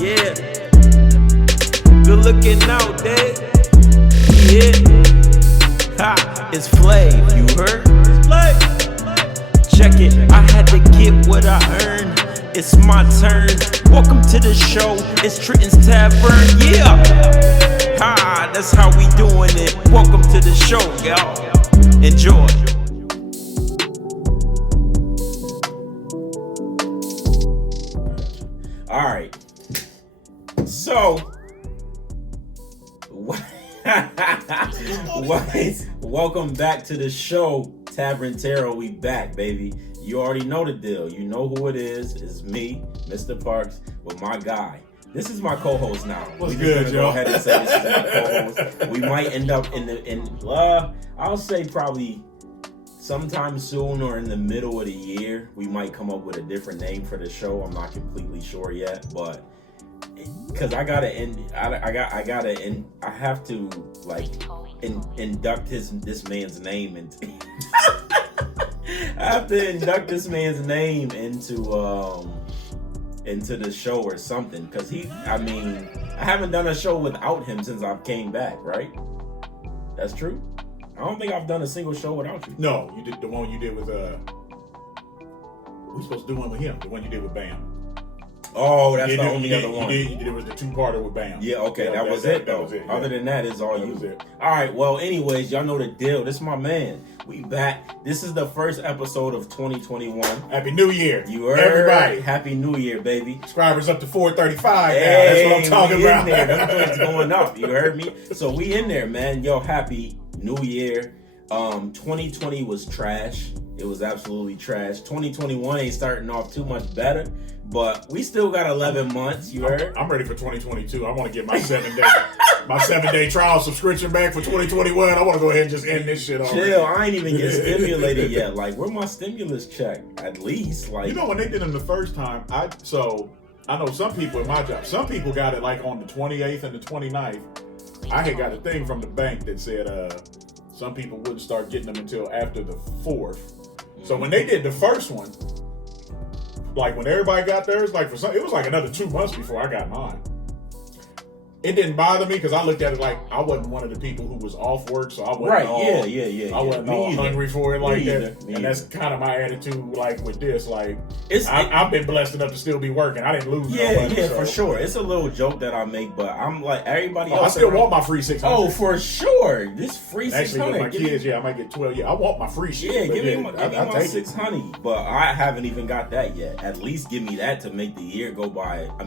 Yeah. Good looking out there. Yeah. Ha, it's Flav, you heard? It's Flav. Check it, I had to get what I earned. It's my turn. Welcome to the show. It's Trenton's Tavern. Yeah. Ha, that's how we doing it. Welcome to the show, y'all. Enjoy. All right. So, welcome back to the show, Tavern Tarot. We back, baby. You already know the deal. You know who it is. It's me, Mr. Parks, with my guy. This is my co-host now. What's good, Go Joe? ahead and say this is my co-host. We might end up I'll say probably sometime soon or in the middle of the year, we might come up with a different name for the show. I'm not completely sure yet, but because I have to like induct this man's name into. I have to induct this man's name into the show or something, because I haven't done a show without him since I came back, right? That's true. I don't think I've done a single show without you. No, you did the one you did with we supposed to do one with him. The one you did with Bam. Oh, that's the only other one. You did it was the two-parter with Bam. Yeah, okay, that was it though. Was it, yeah. Other than that, it's all that you. Was it. All right, well, anyways, y'all know the deal. This is my man. We back. This is the first episode of 2021. Happy New Year. You heard? Everybody. Happy New Year, baby. Subscribers up to 435 Hey, now. That's what I'm talking about. In there. Them things going up. You heard me? So we in there, man. Yo, happy New Year. 2020 was trash. It was absolutely trash. 2021 ain't starting off too much better, but we still got 11 months. You heard? I'm ready for 2022. I want to get my 7-day trial subscription back for 2021. I want to go ahead and just end this shit off. Chill, I ain't even get stimulated yet. Like, where my stimulus check? At least, like, you know, when they did them the first time, I know some people at my job. Some people got it like on the 28th and the 29th. I had got a thing from the bank that said some people wouldn't start getting them until after the 4th. So when they did the first one, like when everybody got theirs, like it was like another 2 months before I got mine. It didn't bother me because I looked at it like I wasn't one of the people who was off work, so I wasn't I wasn't all hungry for it like that. And that's kind of my attitude, like with this. Like I've been blessed enough to still be working. I didn't lose. For sure. It's a little joke that I make, but I'm like everybody else. I still want my free 600. Oh, for sure. This free 600. Actually, with my kids, I might get 12. Yeah, I want my free shit. Yeah, give me my 600. But I haven't even got that yet. At least give me that to make the year go by. To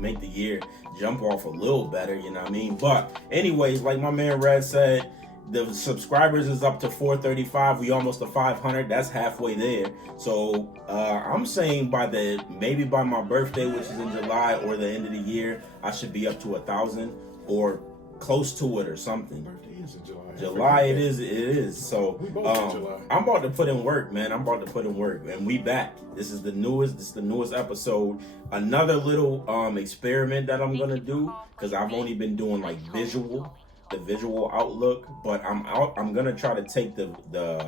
make the year jump off a little better, you know what I mean? But anyways, like my man Red said, the subscribers is up to 435. We almost to 500. That's halfway there. So I'm saying maybe by my birthday, which is in July, or the end of the year, I should be up to 1,000 or close to it or something. My birthday is in July. July it is. So we both in July. I'm about to put in work, man. And we back. This is the newest episode. Another little experiment that I'm gonna do, because I've only been doing like the visual outlook, but I'm gonna try to take the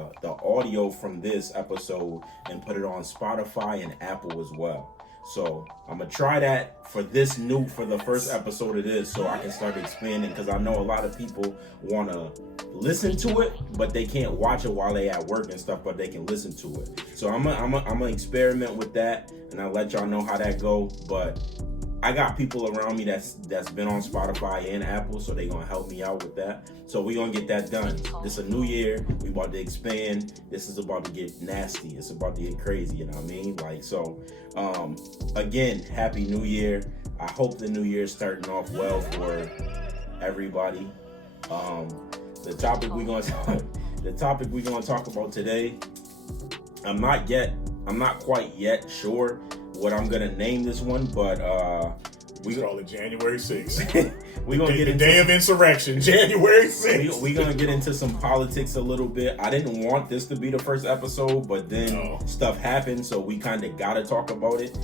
audio from this episode and put it on Spotify and Apple as well. So I'm gonna try that for the first episode of this, so I can start expanding, because I know a lot of people wanna listen to it, but they can't watch it while they at work and stuff, but they can listen to it. So I'm gonna experiment with that, and I'll let y'all know how that go. But I got people around me that's been on Spotify and Apple, so they gonna help me out with that. So we gonna get that done. This a new year. We about to expand. This is about to get nasty. It's about to get crazy. You know what I mean? Like, so. Again, happy New Year. I hope the new year is starting off well for everybody. The topic we're gonna talk about today. I'm not quite yet sure what I'm gonna name this one, but we call it January 6th. We're gonna get the into day of insurrection, January 6th. We're gonna get into some politics a little bit. I didn't want this to be the first episode, but then stuff happened, so we kind of gotta talk about it,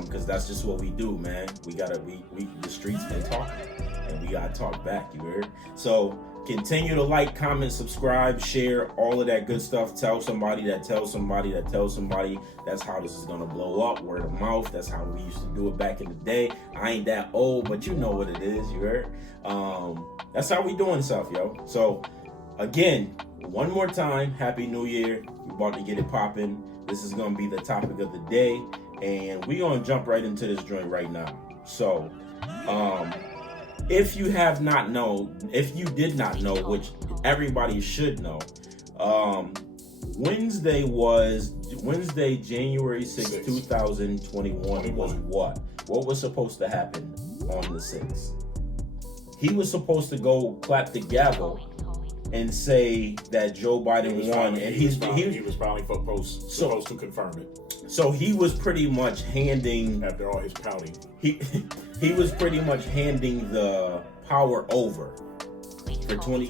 because that's just what we do, man. We the streets been talking, and we gotta talk back. You heard? So Continue to like, comment, subscribe, share, all of that good stuff. Tell somebody that tells somebody that tells somebody. That's how this is going to blow up. Word of mouth. That's how we used to do it back in the day. I ain't that old, but you know what it is. You heard? That's how we doing stuff, yo. So, again, one more time, Happy New Year. We're about to get it popping. This is going to be the topic of the day. And we're going to jump right into this joint right now. So, if you did not know, which everybody should know, Wednesday, January 6th, 2021 was what? What was supposed to happen on the 6th? He was supposed to go clap the gavel and say that Joe Biden won, and he was probably supposed to confirm it. So he was pretty much handing, after all his pouting, he was pretty much handing the power over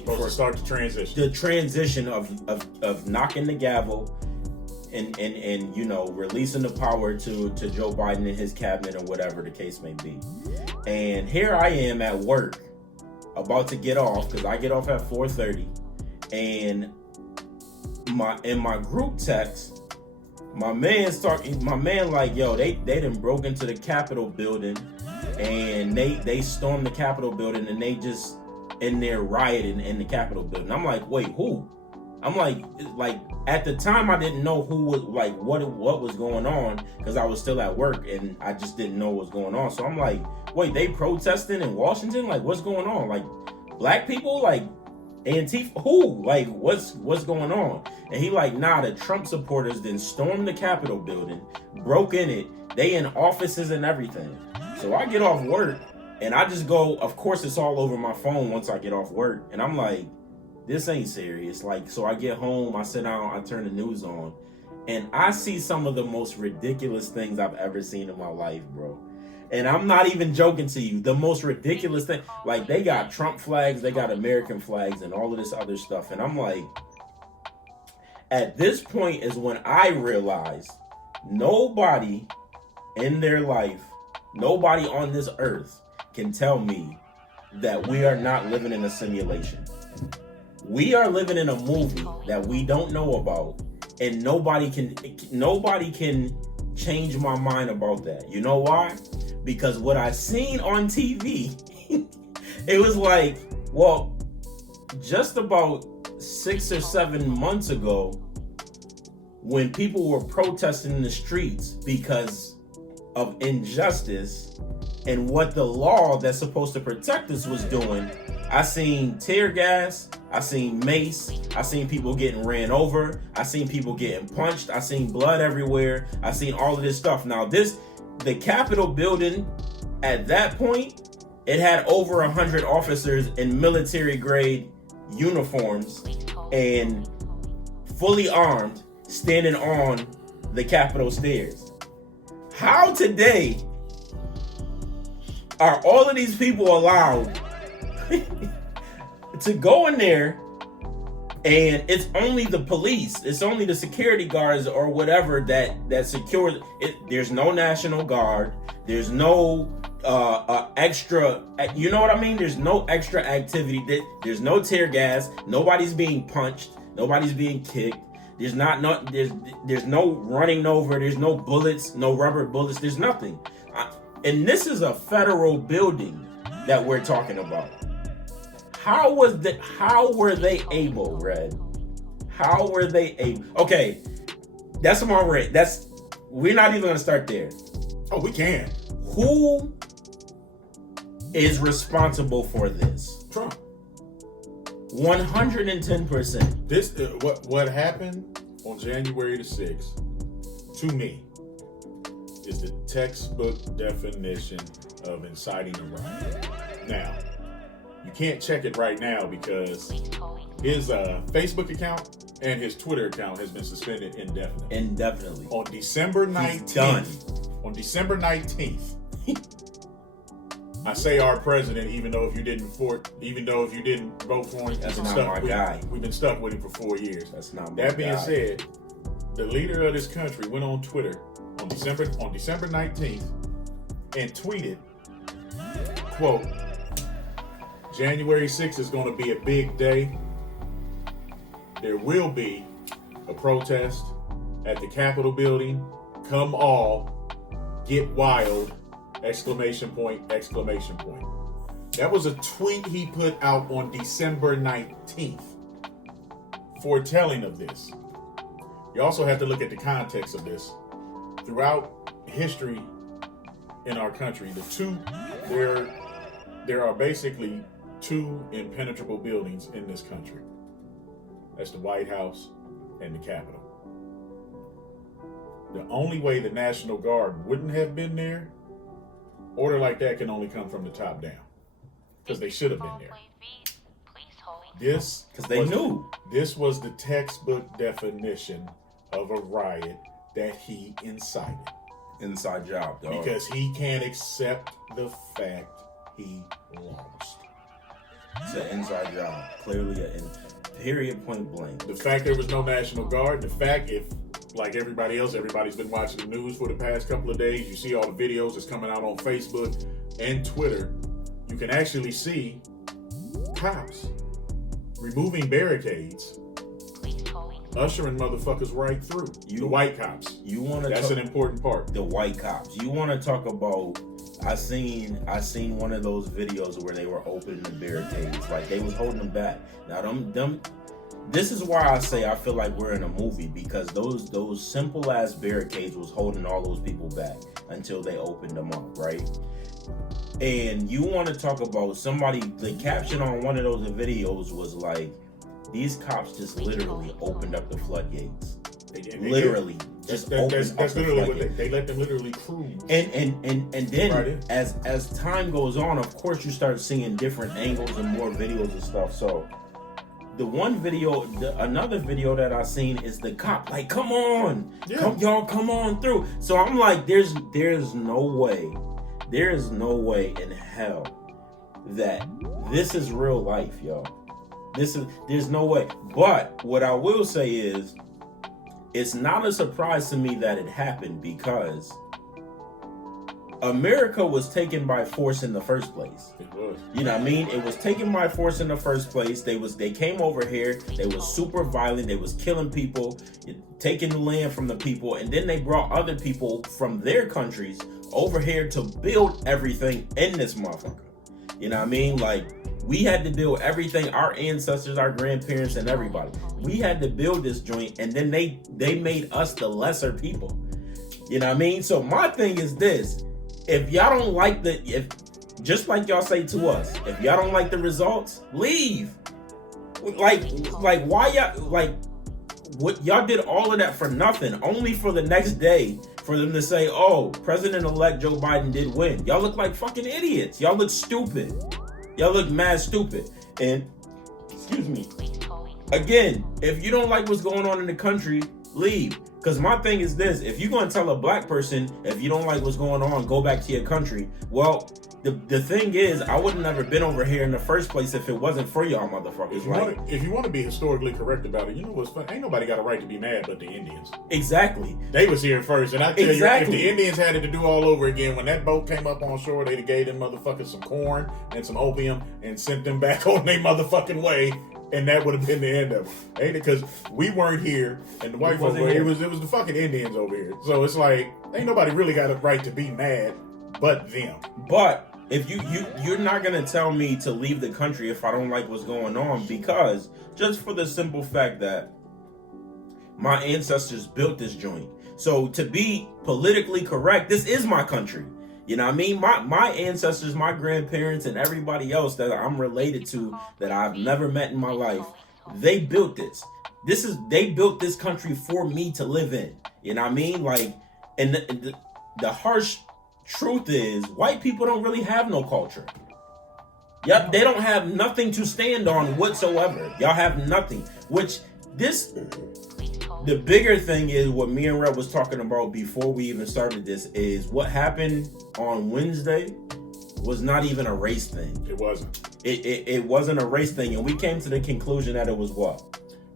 for start the transition. The transition of knocking the gavel and releasing the power to Joe Biden and his cabinet or whatever the case may be. And here I am at work, about to get off, because I get off at 4:30, and in my group text, my man like, yo, they done broke into the Capitol building, and they stormed the Capitol building, and they just in there rioting in the Capitol building. I'm like, wait, who? I'm like at the time I didn't know who was like what was going on, because I was still at work and I just didn't know what was going on. So I'm like, wait, they protesting in Washington? Like, what's going on? Like, black people? Like, Antifa? Who? Like, what's going on? And he like, nah, the Trump supporters then stormed the Capitol building, broke in it. They in offices and everything. So I get off work and I just go, of course it's all over my phone once I get off work. And I'm like, this ain't serious. Like, so I get home, I sit down, I turn the news on, and I see some of the most ridiculous things I've ever seen in my life, bro. And I'm not even joking to you. The most ridiculous thing, like, they got Trump flags, they got American flags, and all of this other stuff. And I'm like, at this point is when I realized nobody in their life, nobody on this earth can tell me that we are not living in a simulation. We are living in a movie that we don't know about, and nobody can change my mind about that. You know why? Because what I seen on TV, it was like, well, just about 6 or 7 months ago, when people were protesting in the streets because of injustice and what the law that's supposed to protect us was doing, I seen tear gas, I seen mace, I seen people getting ran over, I seen people getting punched, I seen blood everywhere, I seen all of this stuff. Now the Capitol building, at that point, it had over 100 officers in military grade uniforms and fully armed, standing on the Capitol stairs. How today are all of these people allowed to go in there, and it's only the police, it's only the security guards or whatever that secures it? There's no National Guard, there's no extra, you know what I mean? There's no extra activity, there's no tear gas, nobody's being punched, nobody's being kicked, there's no running over, there's no bullets, no rubber bullets, there's nothing. And this is a federal building that we're talking about. How were they able, Red? How were they able? Okay, that's where we're at. We're not even gonna start there. Oh, we can. Who is responsible for this? Trump. 110%. This what happened on January the 6th, to me, is the textbook definition of inciting a riot. Now, you can't check it right now because his Facebook account and his Twitter account has been suspended indefinitely. On December 19th. On December 19th. I say our president, even though if you didn't vote for him, that's not my guy. We've been stuck with him for 4 years. That's not my guy. That being said, the leader of this country went on Twitter on December 19th and tweeted, quote, January 6th is going to be a big day. There will be a protest at the Capitol building. Come all, get wild, exclamation point, exclamation point. That was a tweet he put out on December 19th, foretelling of this. You also have to look at the context of this. Throughout history in our country, there are basically two impenetrable buildings in this country. That's the White House and the Capitol. The only way the National Guard wouldn't have been there, order like that can only come from the top down. Because they should have been there. Because they knew. This was the textbook definition of a riot that he incited. Inside job, dog. Because he can't accept the fact he lost. It's an inside job. Clearly, period, point blank. The fact there was no National Guard, the fact if, like everybody else, everybody's been watching the news for the past couple of days, you see all the videos that's coming out on Facebook and Twitter, you can actually see cops removing barricades, ushering motherfuckers right through. The white cops. That's an important part. The white cops. You want to talk about? I seen one of those videos where they were opening the barricades, like they was holding them back. Now them. This is why I say I feel like we're in a movie, because those simple ass barricades was holding all those people back until they opened them up, right? And you want to talk about somebody, the caption on one of those videos was like, these cops just literally opened up the floodgates. Literally. That's literally what they let them literally cruise. And then right as time goes on, of course you start seeing different angles and more videos and stuff. So the one video, another video that I seen is the cop like, come on, come on through. So I'm like, there's no way in hell that this is real life, yo. There's no way. But what I will say is, it's not a surprise to me that it happened, because America was taken by force in the first place. It was. You know what I mean? It was taken by force in the first place. They came over here. They was super violent. They was killing people, taking the land from the people, and then they brought other people from their countries over here to build everything in this motherfucker. You know what I mean? Like, we had to build everything. Our ancestors, our grandparents, and everybody. We had to build this joint, and then they made us the lesser people. You know what I mean? So my thing is this: if y'all don't like just like y'all say to us, if y'all don't like the results, leave. Like why y'all what y'all did all of that for nothing, only for the next day for them to say, oh, President-elect Joe Biden did win. Y'all look like fucking idiots. Y'all look stupid. Y'all look mad stupid. And, excuse me, again, if you don't like what's going on in the country, leave. Because my thing is this: if you're going to tell a black person, if you don't like what's going on, go back to your country. Well, the thing is, I would have never been over here in the first place if it wasn't for y'all motherfuckers. If you want to be historically correct about it, you know what's fun? Ain't nobody got a right to be mad but the Indians. Exactly. They was here first. And I tell you, if the Indians had it to do all over again, when that boat came up on shore, they'd have gave them motherfuckers some corn and some opium and sent them back on their motherfucking way. And that would have been the end of it. Ain't it? Because we weren't here, and the white folks were. It was the fucking Indians over here. So it's like, ain't nobody really got a right to be mad but them. But if you're not gonna tell me to leave the country if I don't like what's going on, because just for the simple fact that my ancestors built this joint. So to be politically correct, this is my country. You know what I mean? My ancestors, my grandparents, and everybody else that I'm related to that I've never met in my life, they built this. They built this country for me to live in. You know what I mean? Like, and the harsh truth is, white people don't really have no culture. Yep, they don't have nothing to stand on whatsoever. Y'all have nothing. The bigger thing is what me and Red was talking about before we even started this, is what happened on Wednesday was not even a race thing. It wasn't. It wasn't a race thing, and we came to the conclusion that it was what?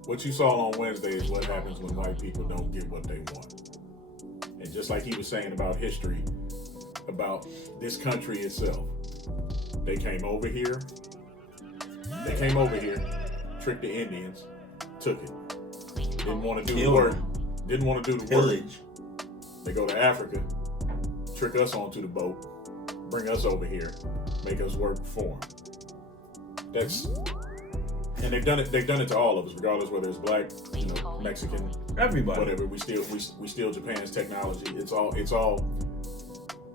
What you saw on Wednesday is what happens when white people don't get what they want. And just like he was saying about history, about this country itself, they came over here, They came over here, tricked the Indians, took it. Didn't want to do the Kill work. them. Didn't want to do the work. Pillage. They go to Africa, trick us onto the boat, bring us over here, make us work for them. And they've done it to all of us, regardless whether it's black, Mexican, Everybody. whatever. We steal Japan's technology. It's all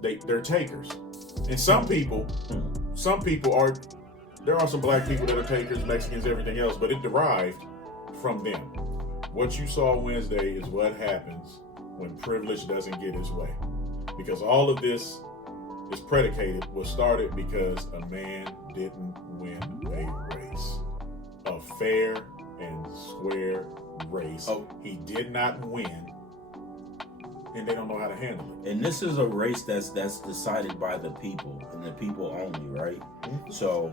they're takers. And some people are, there are some black people that are takers, Mexicans, everything else, but it derived from them. What you saw Wednesday is what happens when privilege doesn't get its way. Because all of this was started because a man didn't win a race. A fair and square race. Oh. He did not win, and they don't know how to handle it. And this is a race that's decided by the people and the people only, right? Mm-hmm. So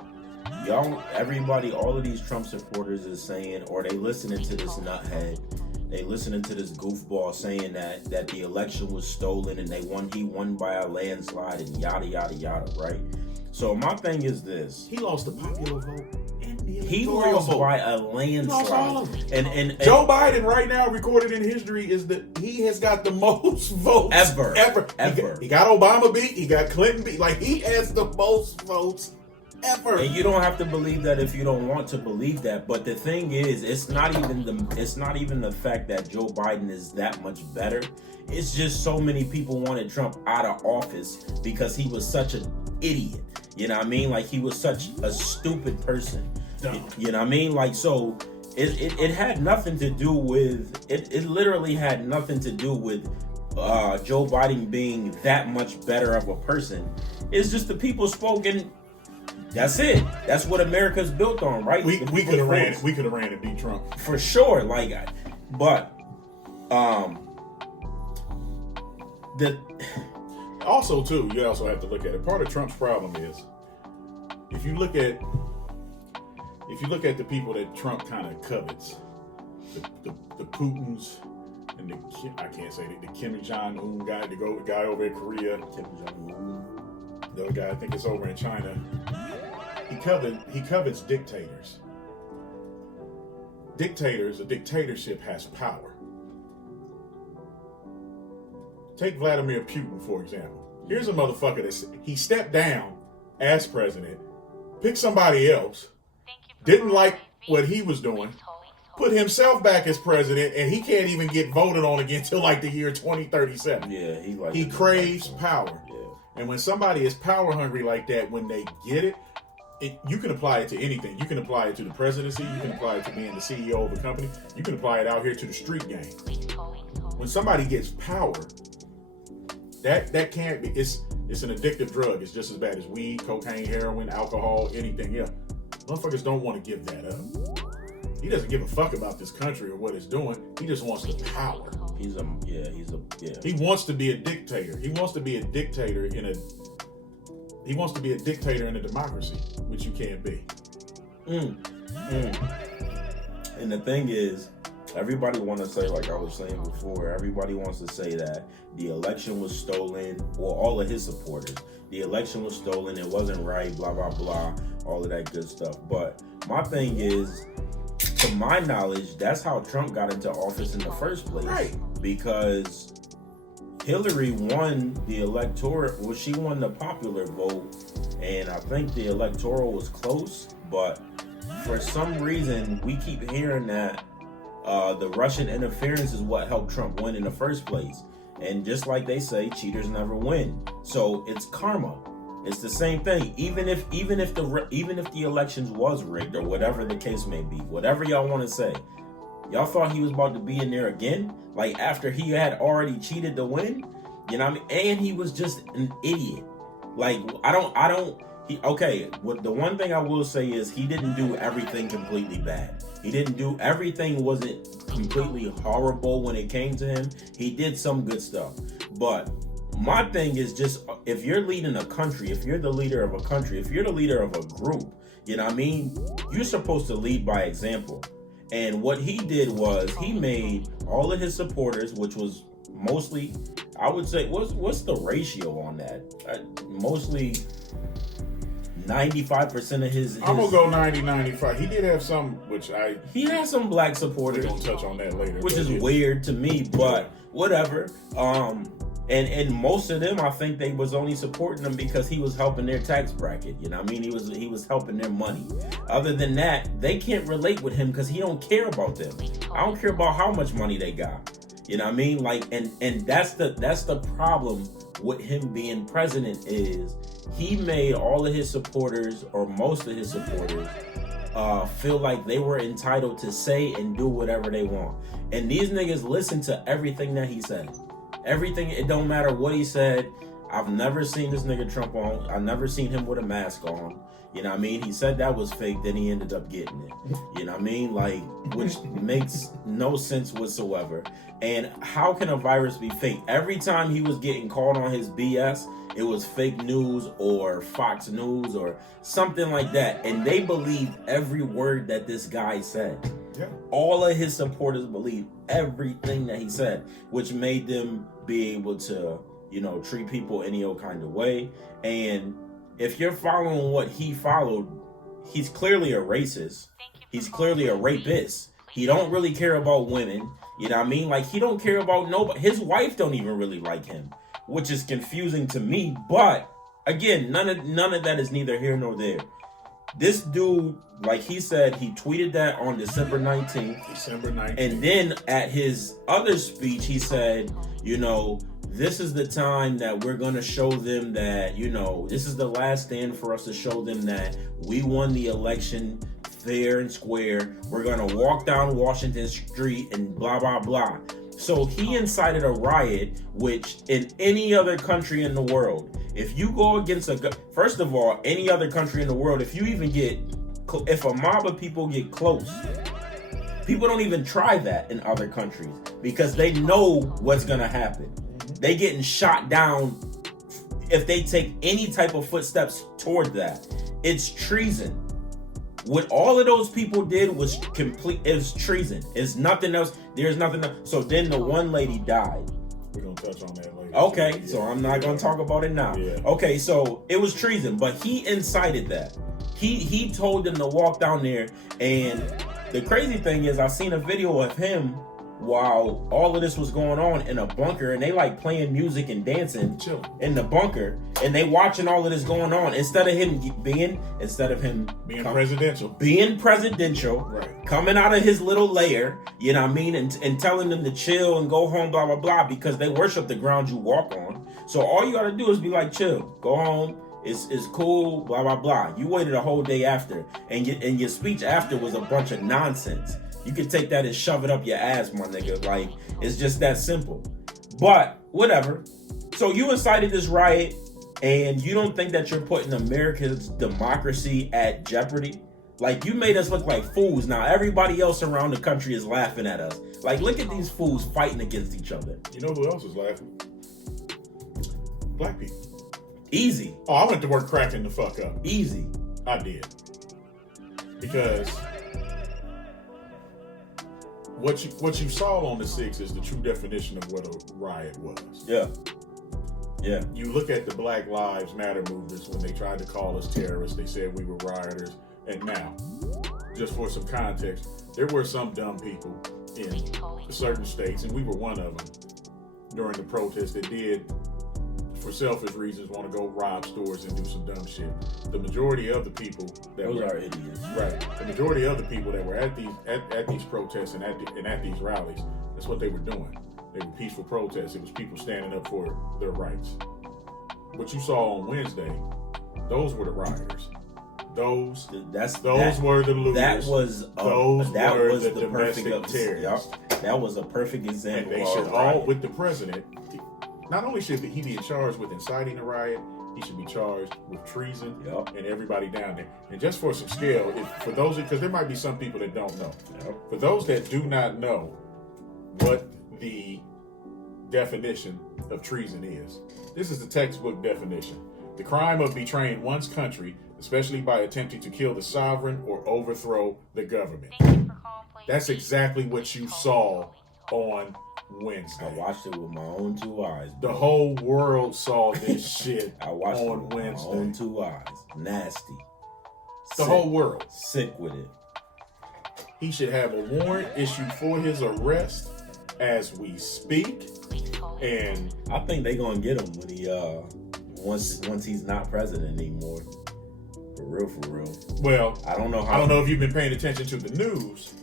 y'all, everybody, all of these Trump supporters is saying, or they listening to this nuthead, they listening to this goofball saying that the election was stolen and he won by a landslide and yada yada yada, right? So my thing is this: He lost the popular vote and the he electoral lost vote. by a He lost all of landslide, them. and Joe Biden right now, recorded in history, is that he has got the most votes Ever. He got Obama beat. He got Clinton beat. Like, he has the most votes ever. And you don't have to believe that if you don't want to believe that. But the thing is, it's not even the fact that Joe Biden is that much better. It's just so many people wanted Trump out of office because he was such an idiot. You know what I mean? Like, he was such a stupid person. Dumb. You know what I mean? Like, so it had nothing to do with it literally had nothing to do with Joe Biden being that much better of a person. It's just the people spoken. That's it. That's what America's built on, right? We The could people's have ran. voice. We could have ran and beat Trump For sure. Like, but Also, too, you also have to look at it. Part of Trump's problem is, if you look at the people that Trump kind of covets, the Putins and I can't say the Kim Jong-un guy, the guy over in Korea, Kim Jong-un. the other guy, I think it's over in China. He covets dictators. A dictatorship has power. Take Vladimir Putin, for example. Here's a motherfucker he stepped down as president, picked somebody else, didn't like what he was doing, put himself back as president, and he can't even get voted on again until like the year 2037. Yeah, He craves power. Yeah. And when somebody is power hungry like that, when they get it, you can apply it to anything. You can apply it to the presidency. You can apply it to being the CEO of a company. You can apply it out here to the street game. When somebody gets power, that can't be. It's an addictive drug. It's just as bad as weed, cocaine, heroin, alcohol, anything else. Motherfuckers don't want to give that up. He doesn't give a fuck about this country or what it's doing. He just wants the power. He wants to be a dictator. He wants to be a dictator in a democracy, which you can't be. And the thing is, everybody want to say, like I was saying before, everybody wants to say that the election was stolen, or all of his supporters, the election was stolen, it wasn't right, blah, blah, blah, all of that good stuff. But my thing is, to my knowledge, that's how Trump got into office in the first place. Right. Because Hillary won the electoral, well, she won the popular vote, and I think the electoral was close, but for some reason, we keep hearing that the Russian interference is what helped Trump win in the first place. And just like they say, cheaters never win. So it's karma. It's the same thing. Even if the elections was rigged or whatever the case may be, whatever y'all want to say, y'all thought he was about to be in there again, like after he had already cheated to win. You know what I mean? And he was just an idiot. Like the one thing I will say is he didn't do everything completely bad. Everything wasn't completely horrible when it came to him. He did some good stuff. But my thing is just, if you're leading a country, if you're the leader of a country, if you're the leader of a group, you know what I mean? You're supposed to lead by example. And what he did was he made all of his supporters, which was mostly, I would say, what's the ratio on that? Mostly 95% of his I'm gonna go 90-95. He did have some, which he has some black we're supporters, gonna touch on that later. which but is yeah. weird to me, but whatever. And most of them, I think they was only supporting him because he was helping their tax bracket. You know what I mean? He was helping their money. Other than that, they can't relate with him because he don't care about them. I don't care about how much money they got. You know what I mean? Like, and that's the problem with him being president is he made all of his supporters, or most of his supporters, feel like they were entitled to say and do whatever they want. And these niggas listen to everything that he said. Everything, it don't matter what he said. I've never seen this nigga Trump on. I've never seen him with a mask on. You know what I mean? He said that was fake, then he ended up getting it. You know what I mean? Like, which makes no sense whatsoever. And how can a virus be fake? Every time he was getting called on his BS, it was fake news or Fox News or something like that. And they believed every word that this guy said. Yeah. All of his supporters believed everything that he said, which made them be able to, you know, treat people any old kind of way. And if you're following what he followed, he's clearly a racist. He's clearly a rapist. He don't really care about women. You know what I mean? Like, he don't care about nobody. His wife don't even really like him, which is confusing to me. But again, none of that is neither here nor there. This dude, like he said, he tweeted that on December 19th. December 19th. And then at his other speech, he said, you know, this is the time that we're going to show them that, you know, this is the last stand for us to show them that we won the election fair and square. We're going to walk down Washington Street and blah, blah, blah. So he incited a riot, which in any other country in the world, if you go against first of all, any other country in the world, if a mob of people get close, people don't even try that in other countries because they know what's going to happen. They getting shot down if they take any type of footsteps toward that. It's treason. What all of those people did was treason. It's nothing else. There's nothing else. So then the one lady died. We're going to touch on that later. Okay, so I'm not going to talk about it now. Yeah. Okay, so it was treason, but he incited that. He told them to walk down there, and the crazy thing is I seen a video of him while all of this was going on in a bunker, and they like playing music and dancing in the bunker, and they watching all of this going on instead of him being presidential, right, coming out of his little lair, you know what I mean, and telling them to chill and go home, blah blah blah, because they worship the ground you walk on. So all you gotta do is be like, chill, go home. It's cool, blah blah blah. You waited a whole day after, and your speech after was a bunch of nonsense. You can take that and shove it up your ass, my nigga. Like, it's just that simple. But whatever. So you incited this riot, and you don't think that you're putting America's democracy at jeopardy? Like, you made us look like fools. Now everybody else around the country is laughing at us. Like, look at these fools fighting against each other. You know who else is laughing? Black people. Easy. Oh, I went to work cracking the fuck up. Easy. I did. Because what you saw on the 6th is the true definition of what a riot was. Yeah. Yeah. You look at the Black Lives Matter movements when they tried to call us terrorists, they said we were rioters. And now, just for some context, there were some dumb people in certain states, and we were one of them, during the protest that did, for selfish reasons, want to go rob stores and do some dumb shit. The majority of the people those are idiots. Right. The majority of the people that were at these protests and at these rallies, that's what they were doing. They were peaceful protests. It was people standing up for their rights. What you saw on Wednesday, those were the rioters. Those were the looters. That was the domestic terrorists. Yep. That was a perfect example. And they should all, with the president, not only should he be charged with inciting a riot, he should be charged with treason. Yep. And everybody down there. And just for some scale, for those, because there might be some people that don't know. Yep. For those that do not know what the definition of treason is, this is the textbook definition. The crime of betraying one's country, especially by attempting to kill the sovereign or overthrow the government. That's exactly what you saw on Wednesday. I watched it with my own 2 eyes. The whole world saw this shit I watched on it with Wednesday. my own 2 eyes. Nasty. The whole world. Sick with it. He should have a warrant issued for his arrest as we speak. And I think they gonna get him when he once he's not president anymore. For real. well, I don't know how. I don't know if you've been paying attention to the news.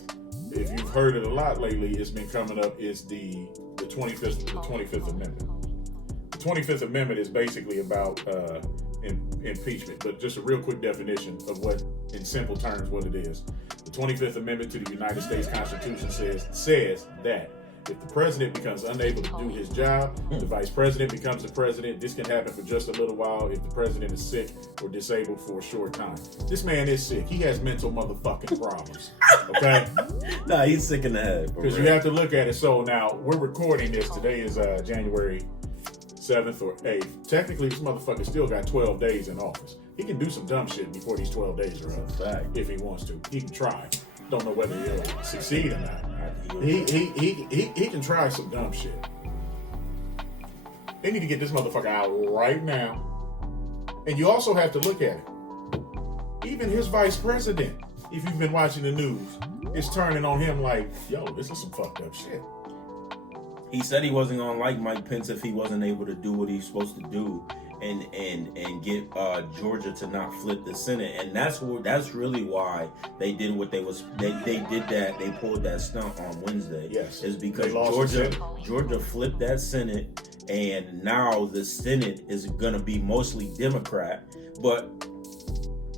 If you've heard it a lot lately, it's been coming up. Is the 25th Amendment. The 25th Amendment is basically about impeachment, but just a real quick definition of what, in simple terms, what it is. The 25th Amendment to the United States Constitution says that if the president becomes unable to do his job, the vice president becomes the president. This can happen for just a little while if the president is sick or disabled for a short time. This man is sick. He has mental motherfucking problems. Okay? Nah, he's sick in the head. Because you have to look at it. So now, we're recording this. Today is January 7th or 8th. Technically, this motherfucker still got 12 days in office. He can do some dumb shit before these 12 days are up. Fact. If he wants to. He can try. Don't know whether he'll succeed or not. He can try some dumb shit. They need to get this motherfucker out right now. And you also have to look at it. Even his vice president, if you've been watching the news, is turning on him like, yo, this is some fucked up shit. He said he wasn't gonna like Mike Pence if he wasn't able to do what he's supposed to do and get Georgia to not flip the Senate. And that's really why they did what they did that. They pulled that stunt on Wednesday. Yes. Is because Georgia flipped that Senate, and now the Senate is gonna be mostly Democrat. But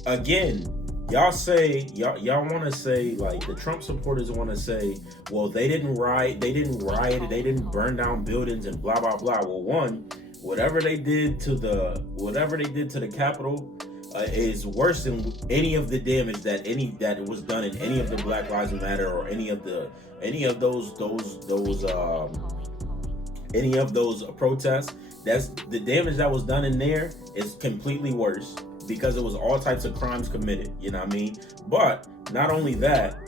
again, y'all want to say, like, the Trump supporters want to say, well, they didn't riot, they didn't burn down buildings and blah blah blah. Well, one, whatever they did to the Capitol is worse than any of the damage that was done in any of the Black Lives Matter or any of those protests. That's the damage that was done in there is completely worse, because it was all types of crimes committed, you know what I mean? But not only that,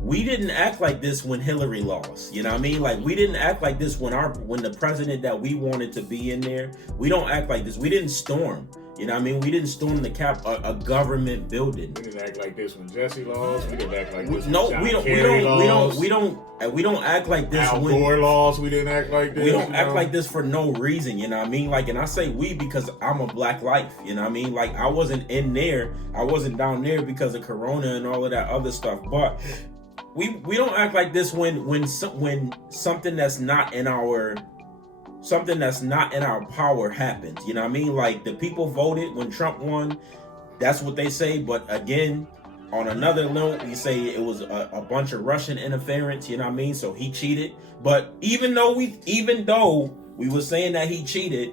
we didn't act like this when Hillary lost, you know what I mean? Like, we didn't act like this when the president that we wanted to be in there. We don't act like this. We didn't storm, you know what I mean? We didn't storm a government building. We didn't act like this when Jesse lost. We didn't act like this when John Kerry lost. We don't act like this Al when Gore lost. We didn't act like this. We don't act like this for no reason, you know what I mean? Like, and I say we because I'm a Black life, you know what I mean? Like, I wasn't in there, I wasn't down there because of Corona and all of that other stuff. But we don't act like this when something that's not in our power happens, you know what I mean? Like, the people voted when Trump won. That's what they say. But again, on another note, we say it was a bunch of Russian interference, you know what I mean? So he cheated. But even though we were saying that he cheated,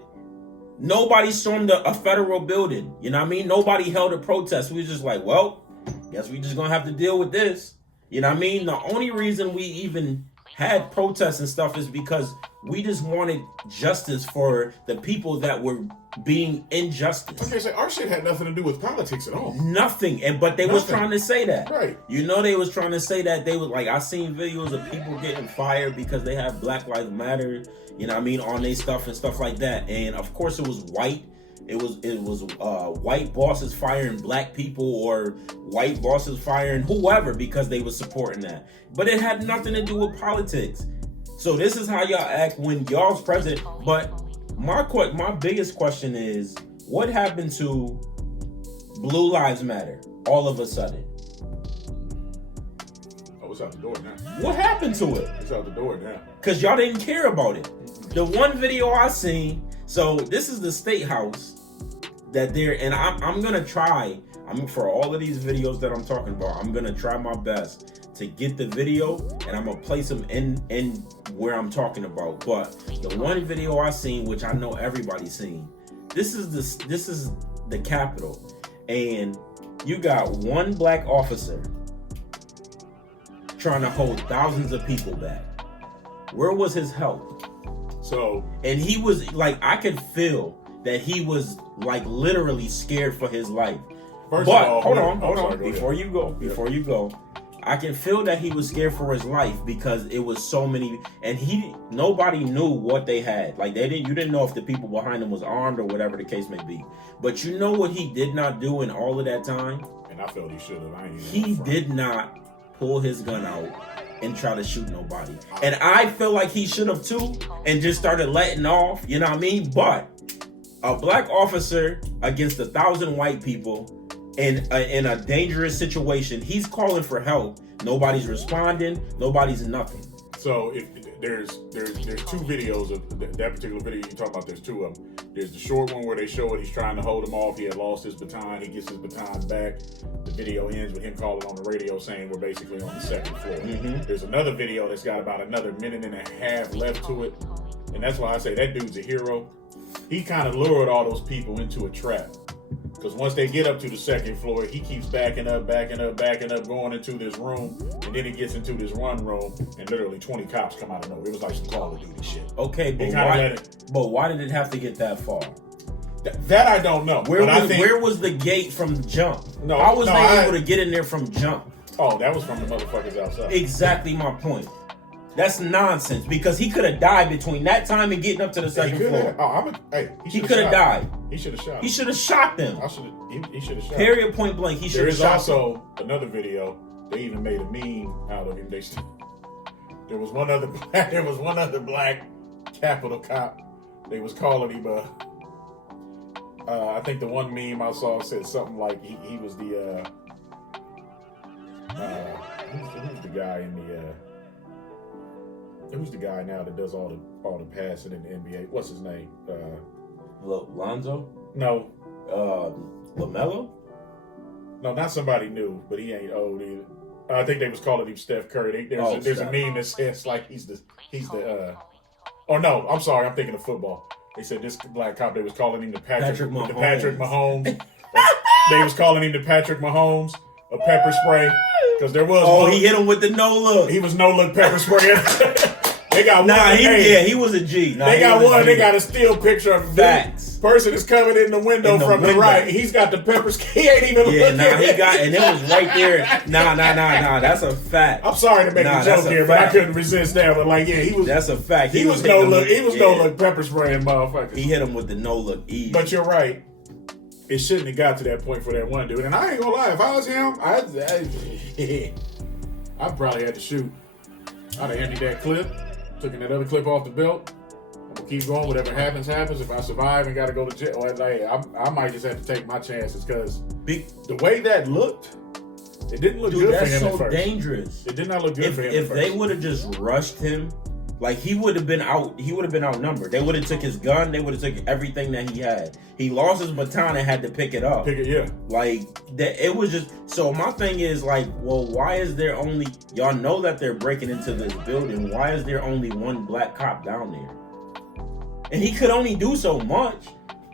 nobody stormed a federal building, you know what I mean? Nobody held a protest. We was just like, well, guess we just gonna have to deal with this, you know what I mean? The only reason we even had protests and stuff is because we just wanted justice for the people that were being injustice. Okay, so our shit had nothing to do with politics at all. Nothing. But they was trying to say that. Right. You know, they was trying to say that. They was like, I seen videos of people getting fired because they have Black Lives Matter, you know what I mean, on their stuff and stuff like that. And of course it was white. It was white bosses firing black people, or white bosses firing whoever because they was supporting that. But it had nothing to do with politics. So this is how y'all act when y'all's president. But my biggest question is, what happened to Blue Lives Matter all of a sudden? Oh, it's out the door now. What happened to it? It's out the door now. Because y'all didn't care about it. The one video I seen, so this is the State House that they're, and I'm gonna try, for all of these videos that I'm talking about, I'm gonna try my best to get the video, and I'm gonna place them in where I'm talking about. But the one video I seen, which I know everybody's seen, this is the Capitol, and you got one black officer trying to hold thousands of people back. Where was his help? So, and he was like, I could feel that he was like literally scared for his life. First of all, hold on, before you go, I can feel that he was scared for his life because it was so many, and nobody knew what they had. Like you didn't know if the people behind him was armed or whatever the case may be. But you know what he did not do in all of that time? And I felt he should have. He did not pull his gun out and try to shoot nobody. And I feel like he should have too, and just started letting off. You know what I mean? But a black officer against 1,000 white people. In a dangerous situation, he's calling for help. Nobody's responding. Nobody's nothing. So there's two videos of that particular video you talk about. There's two of them. There's the short one where they show it. He's trying to hold him off. He had lost his baton. He gets his baton back. The video ends with him calling on the radio saying we're basically on the second floor. Mm-hmm. There's another video that's got about another minute and a half left to it, and that's why I say that dude's a hero. He kind of lured all those people into a trap. Because once they get up to the second floor, he keeps backing up, going into this room, and then he gets into this one room, and literally 20 cops come out of nowhere. It was like some Call of Duty shit. Okay, but why did it have to get that far? That I don't know. Where was the gate from jump? No, how was they able to get in there from jump? Oh, that was from the motherfuckers outside. Exactly my point. That's nonsense because he could have died between that time and getting up to the second floor. He could have died. He should have shot. He should have shot them. He should have shot. Period. Point blank. He should have shot. There is also another video. They even made a meme out of him. There was one other black Capitol cop. They was calling him. I think the one meme I saw said something like he was the. Who's the guy in the? Who's the guy now that does all the passing in the NBA? What's his name? Lonzo? No. LaMelo? No, not somebody new, but he ain't old either. I think they was calling him Steph Curry. There's a meme that says like he's the. Oh no, I'm sorry, I'm thinking of football. They said this black cop, they was calling him the Patrick Mahomes. They was calling him the Patrick Mahomes of pepper spray because there was. Oh, he hit him with the no look. He was no look pepper spray. They got one. He was a G. They got one. They got a still picture of facts. Person is coming in the window from the right. He's got the pepper spray. He ain't even looking. And it was right there. Nah. That's a fact. I'm sorry to make a joke here, but I couldn't resist that. But he was. That's a fact. He was no look. He was no look pepper spraying motherfuckers. He hit him with the no look easy. But you're right. It shouldn't have got to that point for that one dude. And I ain't gonna lie, if I was him, I'd probably had to shoot. I'd have emptied that clip. Took another clip off the belt. I'm gonna keep going. Whatever happens. If I survive and gotta go to jail, I might just have to take my chances because the way that looked, it didn't look good for him at first. That's so dangerous. It did not look good for him. If they would have just rushed him, like he would have been outnumbered. They would have took his gun. They would have took everything that he had. He lost his baton and had to pick it up. Like that. It was just. So my thing is like, well, why is there only? Y'all know that they're breaking into this building. Why is there only one black cop down there? And he could only do so much.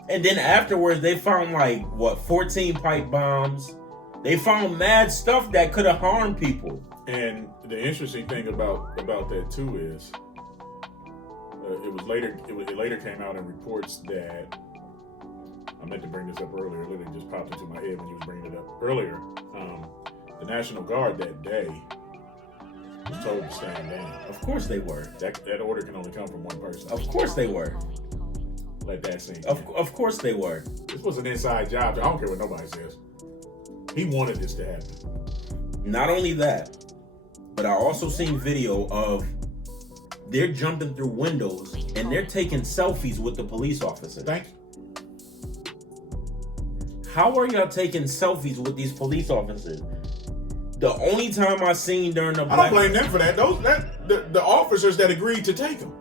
And then afterwards, they found 14 pipe bombs. They found mad stuff that could have harmed people. And the interesting thing about that too is. It later came out in reports that I meant to bring this up earlier. It literally just popped into my head when you was bringing it up earlier. The National Guard that day was told to stand down. Of course they were. That order can only come from one person. Of course they were. Let that sink in. Of course they were. This was an inside job. I don't care what nobody says. He wanted this to happen. Not only that, but I also seen video of they're jumping through windows and they're taking selfies with the police officers. Thank you. How are y'all taking selfies with these police officers? The only time I seen during the I don't blame them for that. The officers that agreed to take them.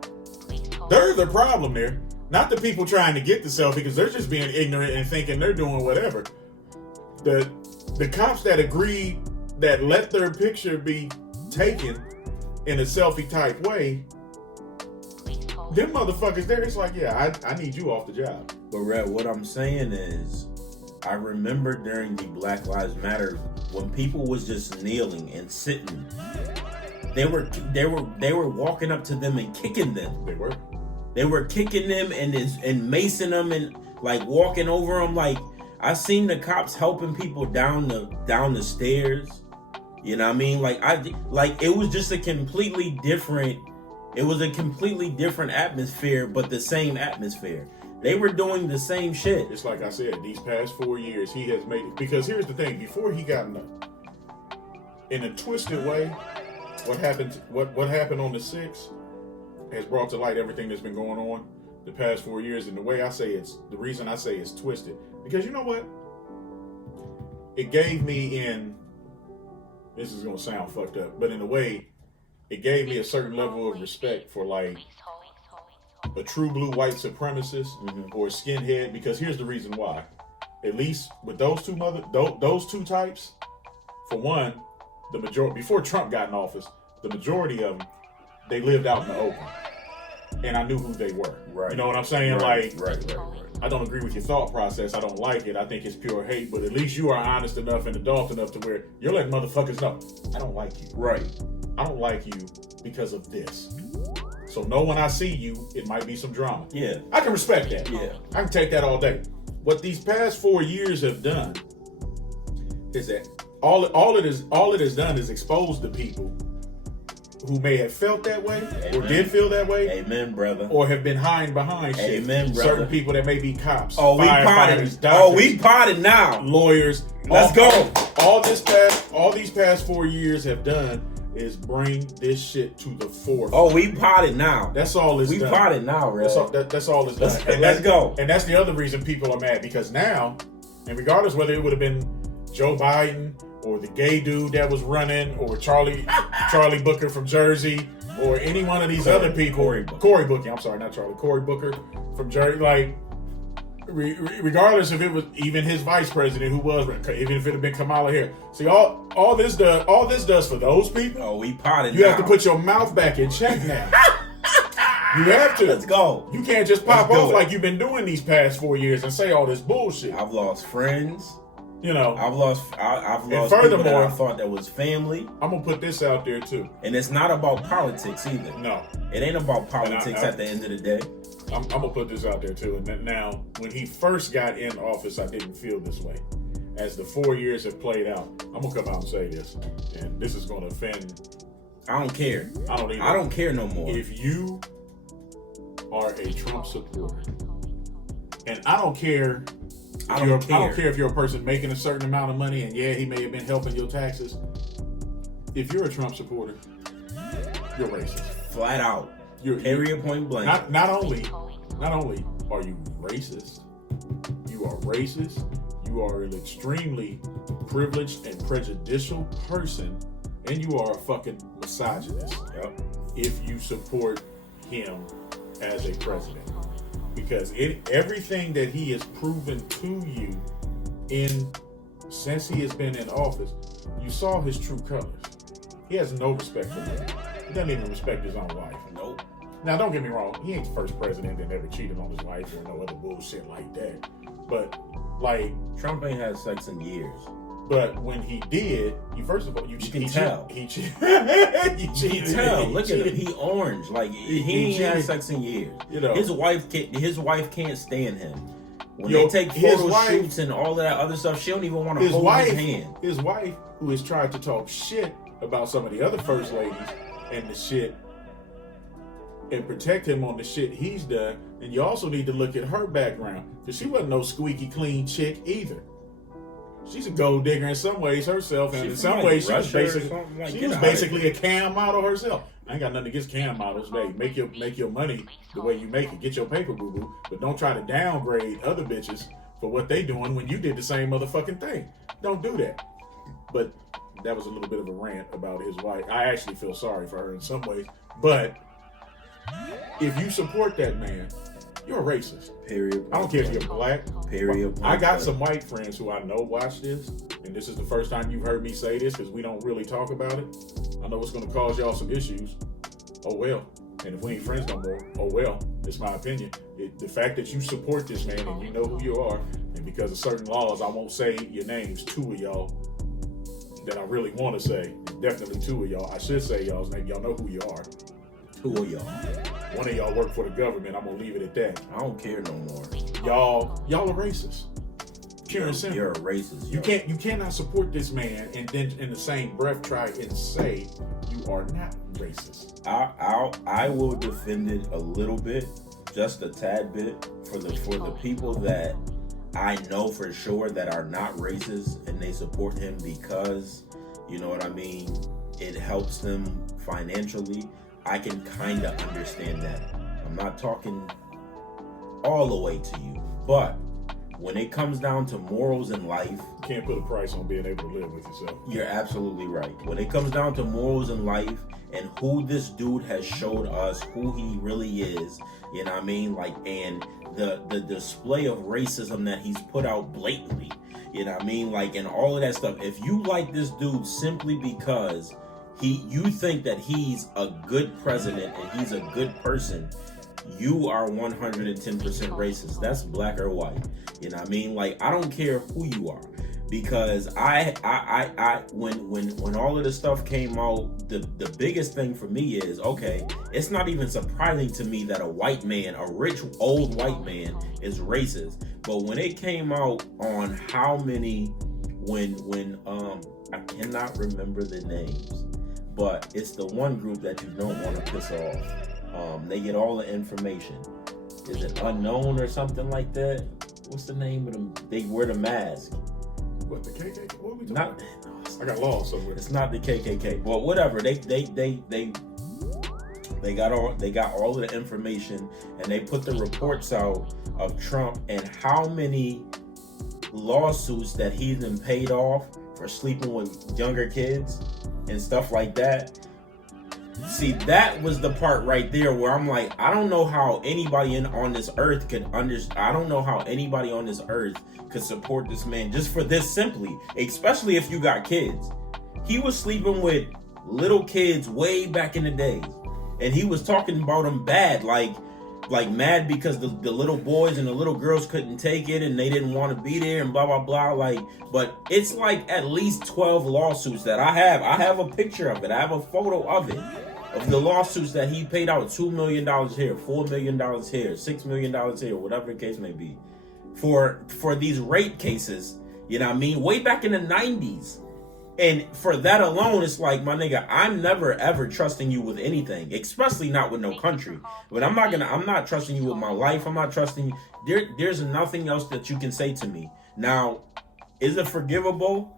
They're the problem there. Not the people trying to get the selfie because they're just being ignorant and thinking they're doing whatever. The cops that agreed, that let their picture be taken in a selfie type way, them motherfuckers there, it's like, yeah, I need you off the job. But Red, what I'm saying is, I remember during the Black Lives Matter when people was just kneeling and sitting, they were walking up to them and kicking them. They were kicking them and macing them and walking over them. I seen the cops helping people down the stairs. You know what I mean? Like it was just a completely different. It was a completely different atmosphere, but the same atmosphere. They were doing the same shit. It's like I said, these past 4 years, he has made it. Because here's the thing: before he got in a twisted way, what happened on the 6th has brought to light everything that's been going on the past 4 years. And the reason I say it's twisted, because you know what? It gave me this is gonna sound fucked up, but in a way, it gave me a certain level of respect for like a true blue white supremacist or a skinhead. Because here's the reason why. At least with those two types, for one, the majority before Trump got in office, the majority of them, they lived out in the open, and I knew who they were. Right. You know what I'm saying? Right. I don't agree with your thought process. I don't like it. I think it's pure hate. But at least you are honest enough and adult enough to where you're letting motherfuckers know, I don't like you. Right. I don't like you because of this. So know when I see you, it might be some drama. Yeah. I can respect that. Yeah. I can take that all day. What these past 4 years have done is that all it has done is expose the people who may have felt that way or did feel that way. Amen, brother. Or have been hiding behind shit. Amen, brother. Certain people that may be cops. Oh, we potted. We potted now. Lawyers. Let's go. All these past 4 years have done is bring this shit to the forefront. Oh, we potted now. That's all it's done. We potted now, Red. That's all it's done. Let's go. And that's the other reason people are mad, because now, and regardless whether it would have been Joe Biden or the gay dude that was running, or Charlie Booker from Jersey, or any one of these other people, Cory Booker. I'm sorry, not Charlie. Cory Booker from Jersey. Like, regardless if it was even his vice president, who was, even if it had been Kamala Harris. See, all this does for those people. Oh, we potted. You have to put your mouth back in check now. You have to. Let's go. You can't just pop off like you've been doing these past 4 years and say all this bullshit. I've lost friends. You know, I've lost furthermore, people that I thought that was family. I'm gonna put this out there too. And it's not about politics either. No, it ain't about politics at the end of the day. I'm gonna put this out there too. And now, when he first got in office, I didn't feel this way. As the 4 years have played out, I'm gonna come out and say this, and this is gonna offend. I don't care. I don't either. I don't care no more. If you are a Trump supporter, and I don't care. I don't care if you're a person making a certain amount of money, and yeah, he may have been helping your taxes. If you're a Trump supporter, you're racist. Flat out. Period, point blank. Not only are you racist, you are racist. You are an extremely privileged and prejudicial person, and you are a fucking misogynist. Yep. If you support him as a president. Because everything that he has proven to you since he has been in office, you saw his true colors. He has no respect for women. He doesn't even respect his own wife. Nope. Now, don't get me wrong. He ain't the first president that ever cheated on his wife or no other bullshit like that. But, like... Trump ain't had sex in years. But when he did, you can tell. He cheated. You can tell. Look at him. He orange. Like he ain't had sex in years. You know, his wife can't stand him. When they take photo shoots and all of that other stuff, she don't even want to hold his hand. His wife, who has tried to talk shit about some of the other first ladies and the shit, and protect him on the shit he's done. And you also need to look at her background, because she wasn't no squeaky clean chick either. She's a gold digger in some ways herself, and in some ways she was basically a cam model herself. I ain't got nothing against cam models, babe. Make your money the way you make it. Get your paper, boo boo. But don't try to downgrade other bitches for what they doing when you did the same motherfucking thing. Don't do that. But that was a little bit of a rant about his wife. I actually feel sorry for her in some ways. But if you support that man, you're a racist. Period. I don't care if you're black. Period. I got some white friends who I know watch this, and this is the first time you've heard me say this because we don't really talk about it. I know it's going to cause y'all some issues. Oh well. And if we ain't friends no more, oh well. It's my opinion. The fact that you support this man and you know who you are, and because of certain laws, I won't say your names, two of y'all that I really want to say. Definitely two of y'all. I should say y'all's name. Y'all know who you are. Two of y'all. One of y'all work for the government. I'm gonna leave it at that. I don't care no more. Y'all are racist. Pure and simple. You're a racist. You cannot support this man and then in the same breath try and say you are not racist. I will defend it a little bit, just a tad bit, for the people that I know for sure that are not racist and they support him because, you know what I mean, it helps them financially. I can kind of understand that. I'm not talking all the way to you, but when it comes down to morals in life, you can't put a price on being able to live with yourself. You're absolutely right. When it comes down to morals in life and who this dude has showed us who he really is, you know what I mean? Like, and the display of racism that he's put out blatantly, you know what I mean? Like, and all of that stuff. If you like this dude simply because you think that he's a good president and he's a good person, you are 110% racist. That's black or white. You know what I mean? Like, I don't care who you are, because when all of this stuff came out, the biggest thing for me is, okay, it's not even surprising to me that a white man, a rich old white man, is racist. But when it came out on how many, when I cannot remember the names, but it's the one group that you don't want to piss off. They get all the information. Is it Unknown or something like that? What's the name of them? They wear the mask. What, the KKK? What are we talking Not, about? I got lost somewhere. It's not the KKK. Well, whatever. They got all of the information, and they put the reports out of Trump and how many lawsuits that he's been paid off for sleeping with younger kids and stuff like that. See, that was the part right there where I'm like, I don't know how anybody on this earth could understand. I don't know how anybody on this earth could support this man just for this simply, especially if you got kids. He was sleeping with little kids way back in the days, and he was talking about them bad, like mad because the little boys and the little girls couldn't take it and they didn't want to be there and blah blah blah. Like, but it's like at least 12 lawsuits that I have a picture of it. I have a photo of it, of the lawsuits that he paid out $2 million here, $4 million here, $6 million here, whatever the case may be, for these rape cases. You know what I mean? Way back in the 90s. And for that alone, it's like, my nigga, I'm never ever trusting you with anything, especially not with no country. But I'm not trusting you with my life. I'm not trusting you. There's nothing else that you can say to me. Now, is it forgivable?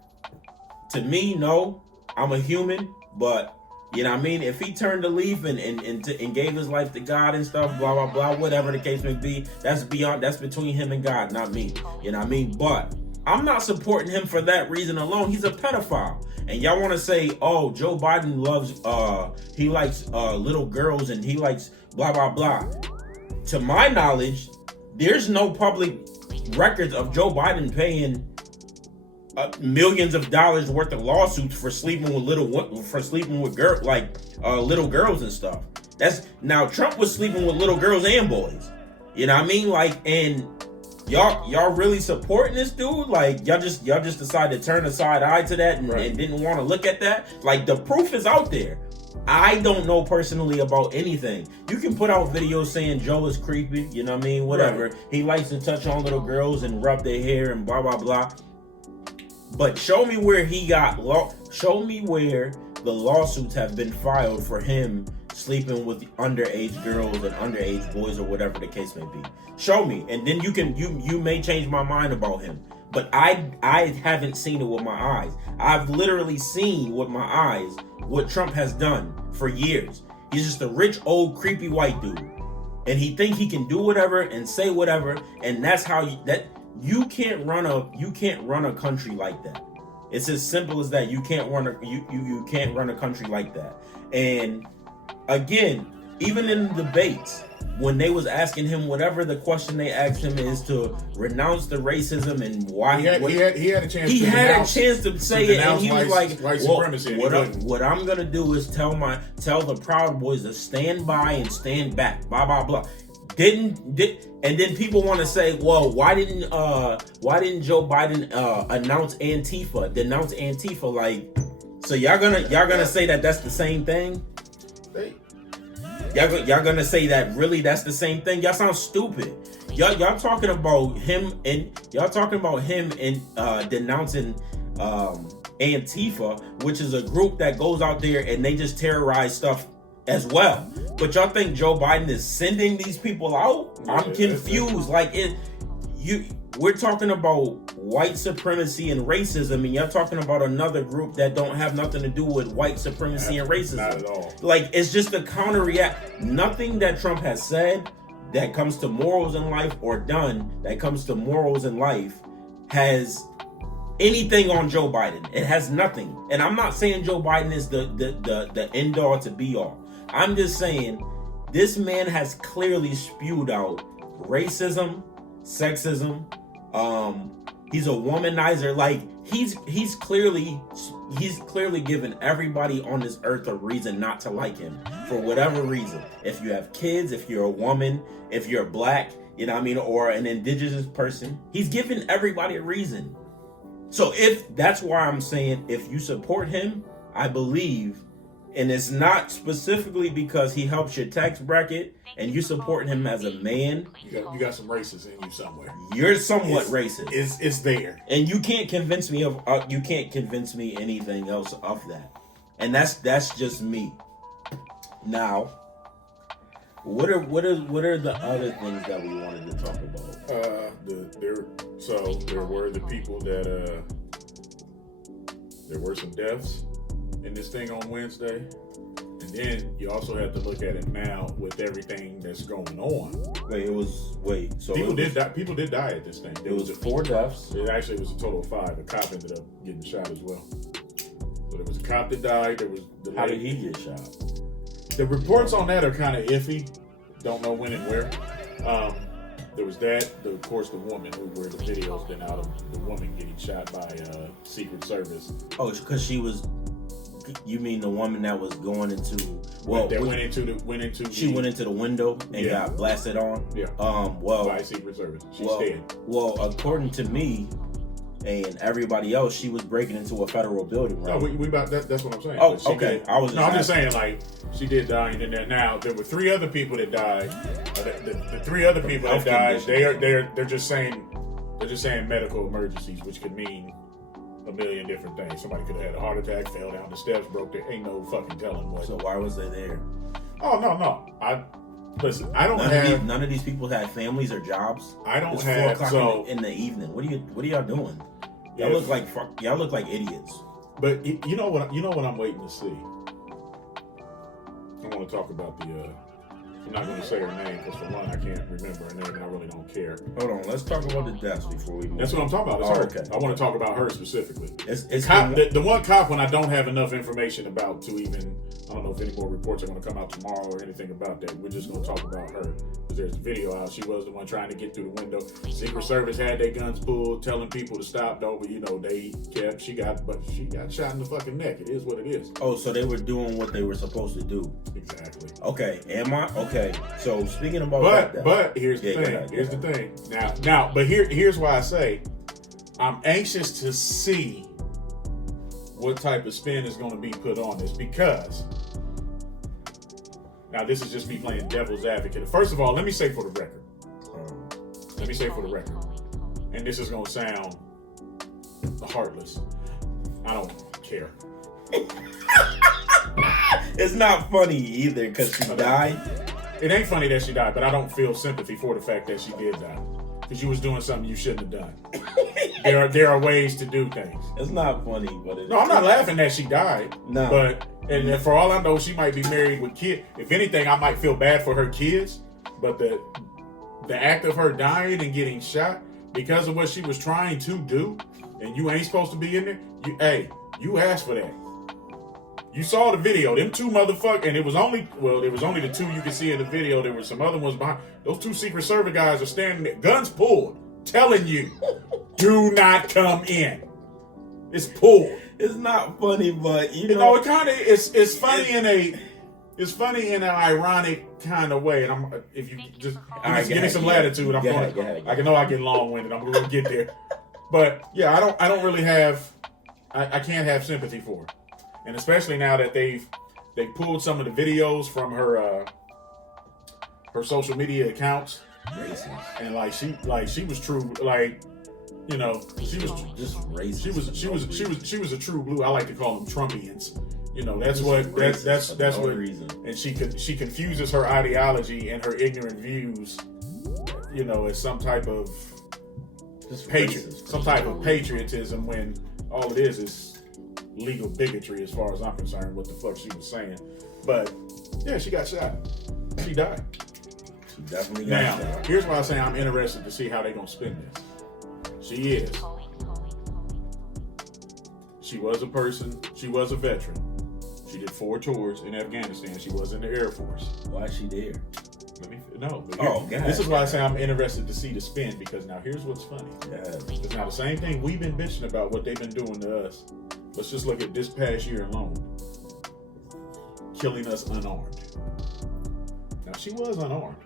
To me, no. I'm a human, but you know what I mean? If he turned a leaf and gave his life to God and stuff, blah, blah, blah, whatever the case may be, that's between him and God, not me. You know what I mean? But I'm not supporting him for that reason alone. He's a pedophile. And y'all want to say, oh, Joe Biden he likes little girls and he likes blah, blah, blah. To my knowledge, there's no public records of Joe Biden paying millions of dollars worth of lawsuits for sleeping with little girls and stuff. Now Trump was sleeping with little girls and boys. You know what I mean? Like, and y'all really supporting this dude? Like, y'all just decided to turn a side eye to that and didn't want to look at that? Like, the proof is out there. I don't know personally about anything. You can put out videos saying Joe is creepy, you know what I mean? Whatever. Right. He likes to touch on little girls and rub their hair and blah blah blah. But show me where show me where the lawsuits have been filed for him sleeping with underage girls and underage boys or whatever the case may be. Show me, and then you may change my mind about him. But I haven't seen it with my eyes. I've literally seen with my eyes what Trump has done for years. He's just a rich old creepy white dude, and he think he can do whatever and say whatever, and that's how you can't run a country like that. It's as simple as that. You can't run a country like that. And again, even in the debates, when they was asking him whatever the question they asked him is to renounce the racism and why he had a chance. He had a chance to say it, and he was like, "What I'm gonna do is tell the Proud Boys to stand by and stand back." Blah blah blah. And then people want to say, well, why didn't Joe Biden denounce Antifa? Like, so y'all gonna say that that's the same thing? Y'all gonna say that really that's the same thing? Y'all sound stupid. y'all talking about him and denouncing Antifa, which is a group that goes out there and they just terrorize stuff as well. But y'all think Joe Biden is sending these people out? I'm confused. We're talking about white supremacy and racism, and y'all talking about another group that don't have nothing to do with white supremacy and racism. Not at all. Like, it's just a counter react. Nothing that Trump has said that comes to morals in life or done that comes to morals in life has anything on Joe Biden. It has nothing. And I'm not saying Joe Biden is the end all to be all. I'm just saying this man has clearly spewed out racism, sexism. He's a womanizer. Like, he's clearly given everybody on this earth a reason not to like him for whatever reason. If you have kids, if you're a woman, if you're black, you know what I mean, or an indigenous person, he's given everybody a reason. So if that's why I'm saying, if you support him, I believe, and it's not specifically because he helps your tax bracket and you support him as a man, you got some racist in you somewhere. You're somewhat racist. It's there, and you can't convince me anything else of that. And that's just me. Now, what are the other things that we wanted to talk about? There were the people that there were some deaths in this thing on Wednesday, and then you also have to look at it now with everything that's going on. So people did die at this thing. It was 4 deaths. It actually was a total of 5. A cop ended up getting shot as well. So there was a cop that died. There was How did he get shot? The reports on that are kind of iffy. Don't know when and where. There was that. Of course, the woman where the video's been out of the woman getting shot by Secret Service. Oh, because she was. You mean the woman that was going into? Went into. She went into the window and got blasted on. Yeah. By Secret Service. She's dead. Well, according to me and everybody else, she was breaking into a federal building, right? No, we about that. That's what I'm saying. Oh, okay. Did, I'm just saying, like, she did die in there. Now there were 3 other people that died. The 3 other people that died, they're just saying medical emergencies, which could mean a million different things. Somebody could have had a heart attack, fell down the steps, broke their. Ain't no fucking telling what. So why was they there? Oh no. Listen, I don't none of these people had families or jobs. I don't it's have 4 o'clock in the evening. What are y'all doing? Y'all look like idiots. But you know what I'm waiting to see. I want to talk about the. I'm not going to say her name because for one, I can't remember her name and I really don't care. Hold on, let's talk about the deaths before we move. That's what I'm talking about. It's her. Okay. I want to talk about her specifically. It's the one cop when I don't have enough information about to even. I don't know if any more reports are going to come out tomorrow or anything about that. We're just going to talk about her because there's a video out. She was the one trying to get through the window. Secret Service had their guns pulled, telling people to stop. Though, but they kept. She got shot in the fucking neck. It is what it is. Oh, so they were doing what they were supposed to do. Exactly. Okay. Okay. So speaking about but here's the thing. Here's the thing. Now, but here's why I say I'm anxious to see what type of spin is going to be put on this because now this is just me playing devil's advocate. First of all, let me say for the record. And this is going to sound heartless. I don't care. It's not funny either because she died. It ain't funny that she died, but I don't feel sympathy for the fact that she did die. Because you was doing something you shouldn't have done. There are ways to do things. It's not funny, but No, I'm not laughing that she died. No. But and for all I know, she might be married with kids. If anything, I might feel bad for her kids. But the act of her dying and getting shot because of what she was trying to do, and you ain't supposed to be in there. You asked for that. You saw the video. Them 2 motherfuckers, and it was only the 2 you could see in the video. There were some other ones behind. Those 2 Secret Service guys are standing there, guns pulled, telling you, do not come in. It's pulled. It's not funny, but you know it kind of it's funny it's funny in an ironic kind of way. And if you just give me some latitude, I'm going. I know I get long-winded. I'm going to get there. But yeah, I don't really have. I can't have sympathy for her. And especially now that they pulled some of the videos from her social media accounts Racist. And she was true, you know, she was just racist. She was a true blue. I like to call them Trumpians. You know, that's what reason. And she confuses her ideology and her ignorant views, you know, as some type of patriotism when all it is legal bigotry as far as I'm concerned, what the fuck she was saying. But yeah, she got shot. She died. She definitely got shot. Now, here's why I say I'm interested to see how they're gonna spin this. She was a person, she was a veteran. She did 4 tours in Afghanistan. She was in the Air Force. Why is she there? This is why I say I'm interested to see the spin, because now here's what's funny. It's now the same thing we've been bitching about what they've been doing to us. Let's just look at this past year alone. Killing us unarmed. Now she was unarmed.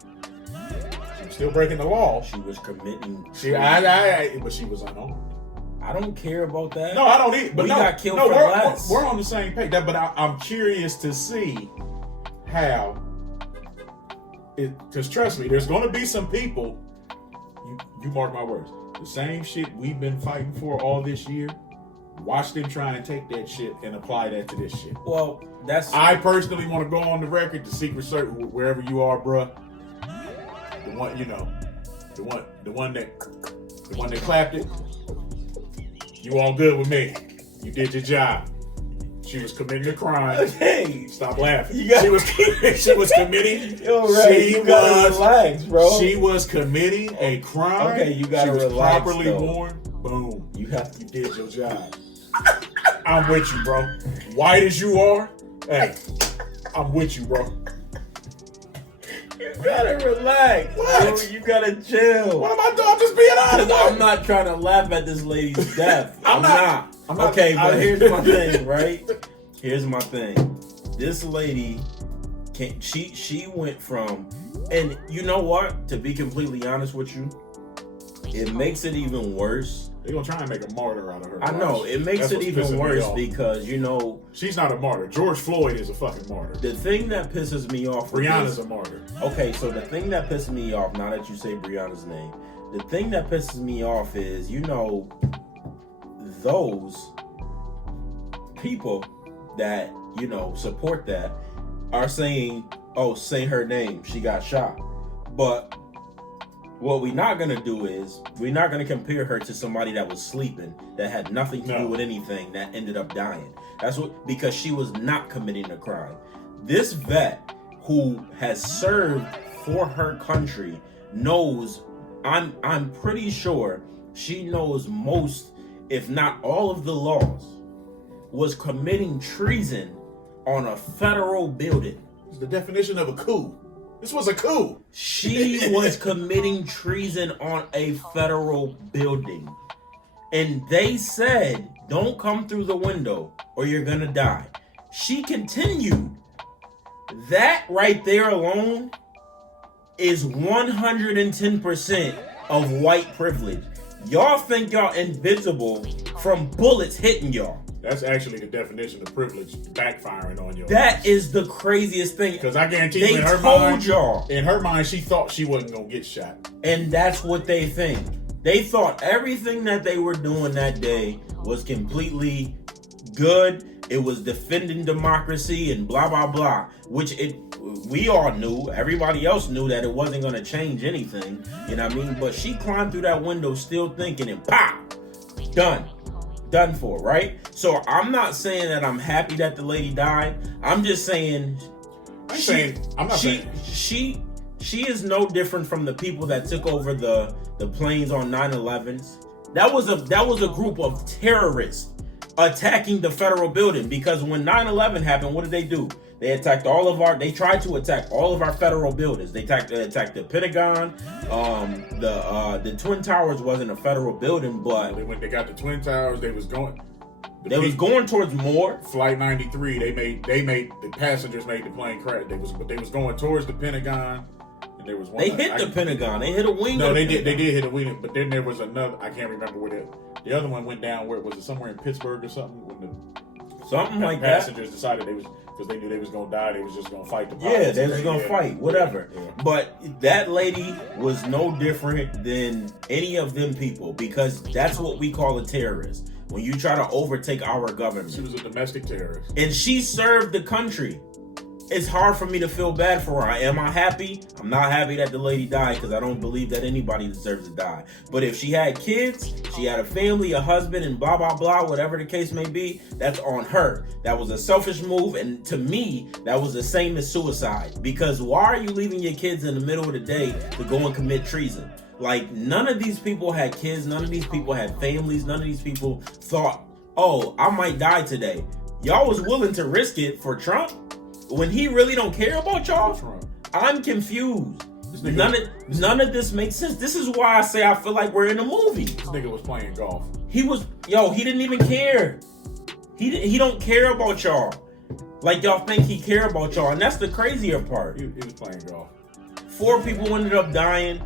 She was still breaking the law. She was committing. But she was unarmed. I don't care about that. No, I don't either. But we got killed for less. We're on the same page. But I'm curious to see how. Because trust me, there's going to be some people. You mark my words. The same shit we've been fighting for all this year. Watch them try and take that shit and apply that to this shit. Well, I personally want to go on the record. The Secret Service, wherever you are, bruh. The one, you know, the one that clapped it. You all good with me. You did your job. She was committing a crime. Okay. Stop laughing. She was committing. Yo, right. You gotta relax, bro. She was committing a crime. Okay, you gotta relax. She was properly born. Boom. You did your job. I'm with you, bro. White as you are, hey, I'm with you, bro. You gotta relax. What? Bro. You gotta chill. What am I doing? I'm just being honest. I'm not trying to laugh at this lady's death. I'm not. Okay, but here's my thing, right? Here's my thing. This lady, she went from, and you know what? To be completely honest with you, it makes it even worse. They're gonna try and make a martyr out of her. I know, it makes it even worse because, you know, she's not a martyr. George Floyd is a fucking martyr. The thing that pisses me off, Breonna's a martyr. Okay, so the thing that pisses me off, now that you say Breonna's name, the thing that pisses me off is, you know, those people that, you know, support that are saying, oh, say her name, she got shot. But what we're not going to do is we're not going to compare her to somebody that was sleeping, that had nothing to do with anything, that ended up dying. That's what, because she was not committing a crime. This vet who has served for her country knows, I'm pretty sure she knows most, if not all of the laws, was committing treason on a federal building. It's the definition of a coup. This was a coup. She was committing treason on a federal building. And they said, don't come through the window or you're gonna die. She continued. That right there alone is 110% of white privilege. Y'all think y'all invisible from bullets hitting y'all. That's actually the definition of privilege backfiring on you. That is the craziest thing. Because I guarantee you, in her mind, she thought she wasn't going to get shot. And that's what they think. They thought everything that they were doing that day was completely good. It was defending democracy and blah, blah, blah. Which we all knew. Everybody else knew that it wasn't going to change anything. You know what I mean? But she climbed through that window still thinking, and pop, done for, right? So I'm not saying that I'm happy that the lady died. I'm just saying she is no different from the people that took over the planes on 9/11s. That was a group of terrorists attacking the federal building, because when 9/11 happened, what did they do? They tried to attack all of our federal buildings. They attacked the Pentagon. The Twin Towers wasn't a federal building, but they got the Twin Towers. They was going towards more. Flight 93. The passengers made the plane crash. They was going towards the Pentagon. And there was one. They hit the Pentagon. They hit a wing. No, they did hit a wing. But then there was another. I can't remember where the other one went down. Where was it? Somewhere in Pittsburgh or something. Something like that. Passengers decided because they knew they was gonna die. They was just gonna fight the Yeah, pilots. they was gonna fight, whatever. Yeah. But that lady was no different than any of them people, because that's what we call a terrorist. When you try to overtake our government. She was a domestic terrorist. And she served the country. It's hard for me to feel bad for her. Am I happy? I'm not happy that the lady died, because I don't believe that anybody deserves to die. But if she had kids, she had a family, a husband, and blah, blah, blah, whatever the case may be, that's on her. That was a selfish move, and to me, that was the same as suicide. Because why are you leaving your kids in the middle of the day to go and commit treason? Like, none of these people had kids, none of these people had families, none of these people thought, oh, I might die today. Y'all was willing to risk it for Trump? When he really don't care about y'all? Trump. I'm confused. None of this makes sense. This is why I say I feel like we're in a movie. This nigga was playing golf. He didn't even care. He don't care about y'all. Like y'all think he care about y'all, and that's the crazier part. He was playing golf. 4 people ended up dying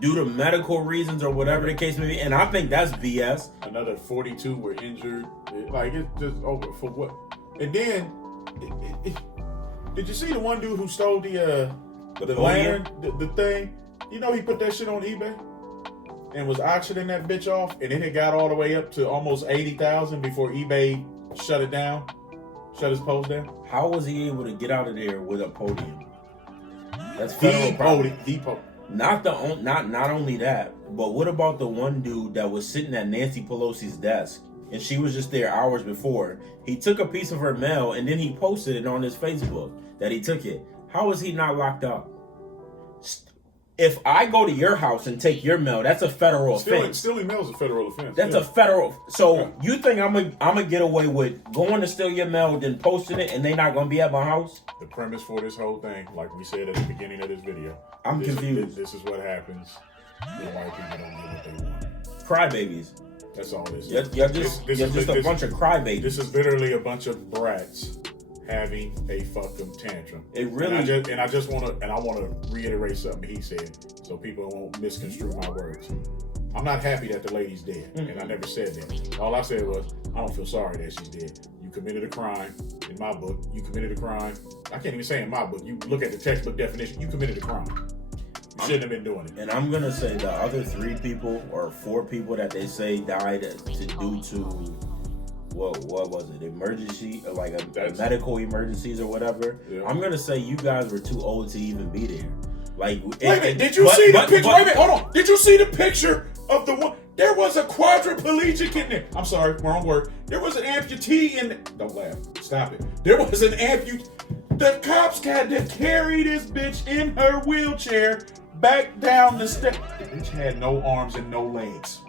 due to medical reasons or whatever the case may be, and I think that's BS. Another 42 were injured. Like, it's just over for what? And then, did you see the one dude who stole the lantern, the thing? You know, he put that shit on eBay and was auctioning that bitch off, and then it got all the way up to almost 80,000 before eBay shut his post down. How was he able to get out of there with a podium? That's federal property. Not only that, but what about the one dude that was sitting at Nancy Pelosi's desk and she was just there hours before? He took a piece of her mail and then he posted it on his Facebook that he took it. How is he not locked up? If I go to your house and take your mail, that's a federal offense. Stealing mail is a federal offense. That's a federal. So you think I'm gonna get away with going to steal your mail, then posting it, and they not gonna be at my house? The premise for this whole thing, like we said at the beginning of this video, I'm confused. This is what happens when white people don't get what they want. Crybabies. That's all this You're is. just a bunch of crybabies. This is literally a bunch of brats having a fucking tantrum. It really. And I want to reiterate something he said, so people won't misconstrue my words. I'm not happy that the lady's dead, and I never said that. All I said was, I don't feel sorry that she's dead. You committed a crime. In my book, you committed a crime. I can't even say in my book. You look at the textbook definition. You committed a crime. You shouldn't have been doing it. And I'm gonna say the other 3 people or 4 people that they say died due to. What was it? Emergency, like a medical emergencies or whatever. Yeah. I'm gonna say you guys were too old to even be there. Like, wait a minute, did you see the picture? Wait a minute, hold on. Did you see the picture of the one? There was a quadriplegic in there. I'm sorry, wrong word. There was an amputee in there. Don't laugh. Stop it. There was an amputee. The cops had to carry this bitch in her wheelchair back down the steps. The bitch had no arms and no legs.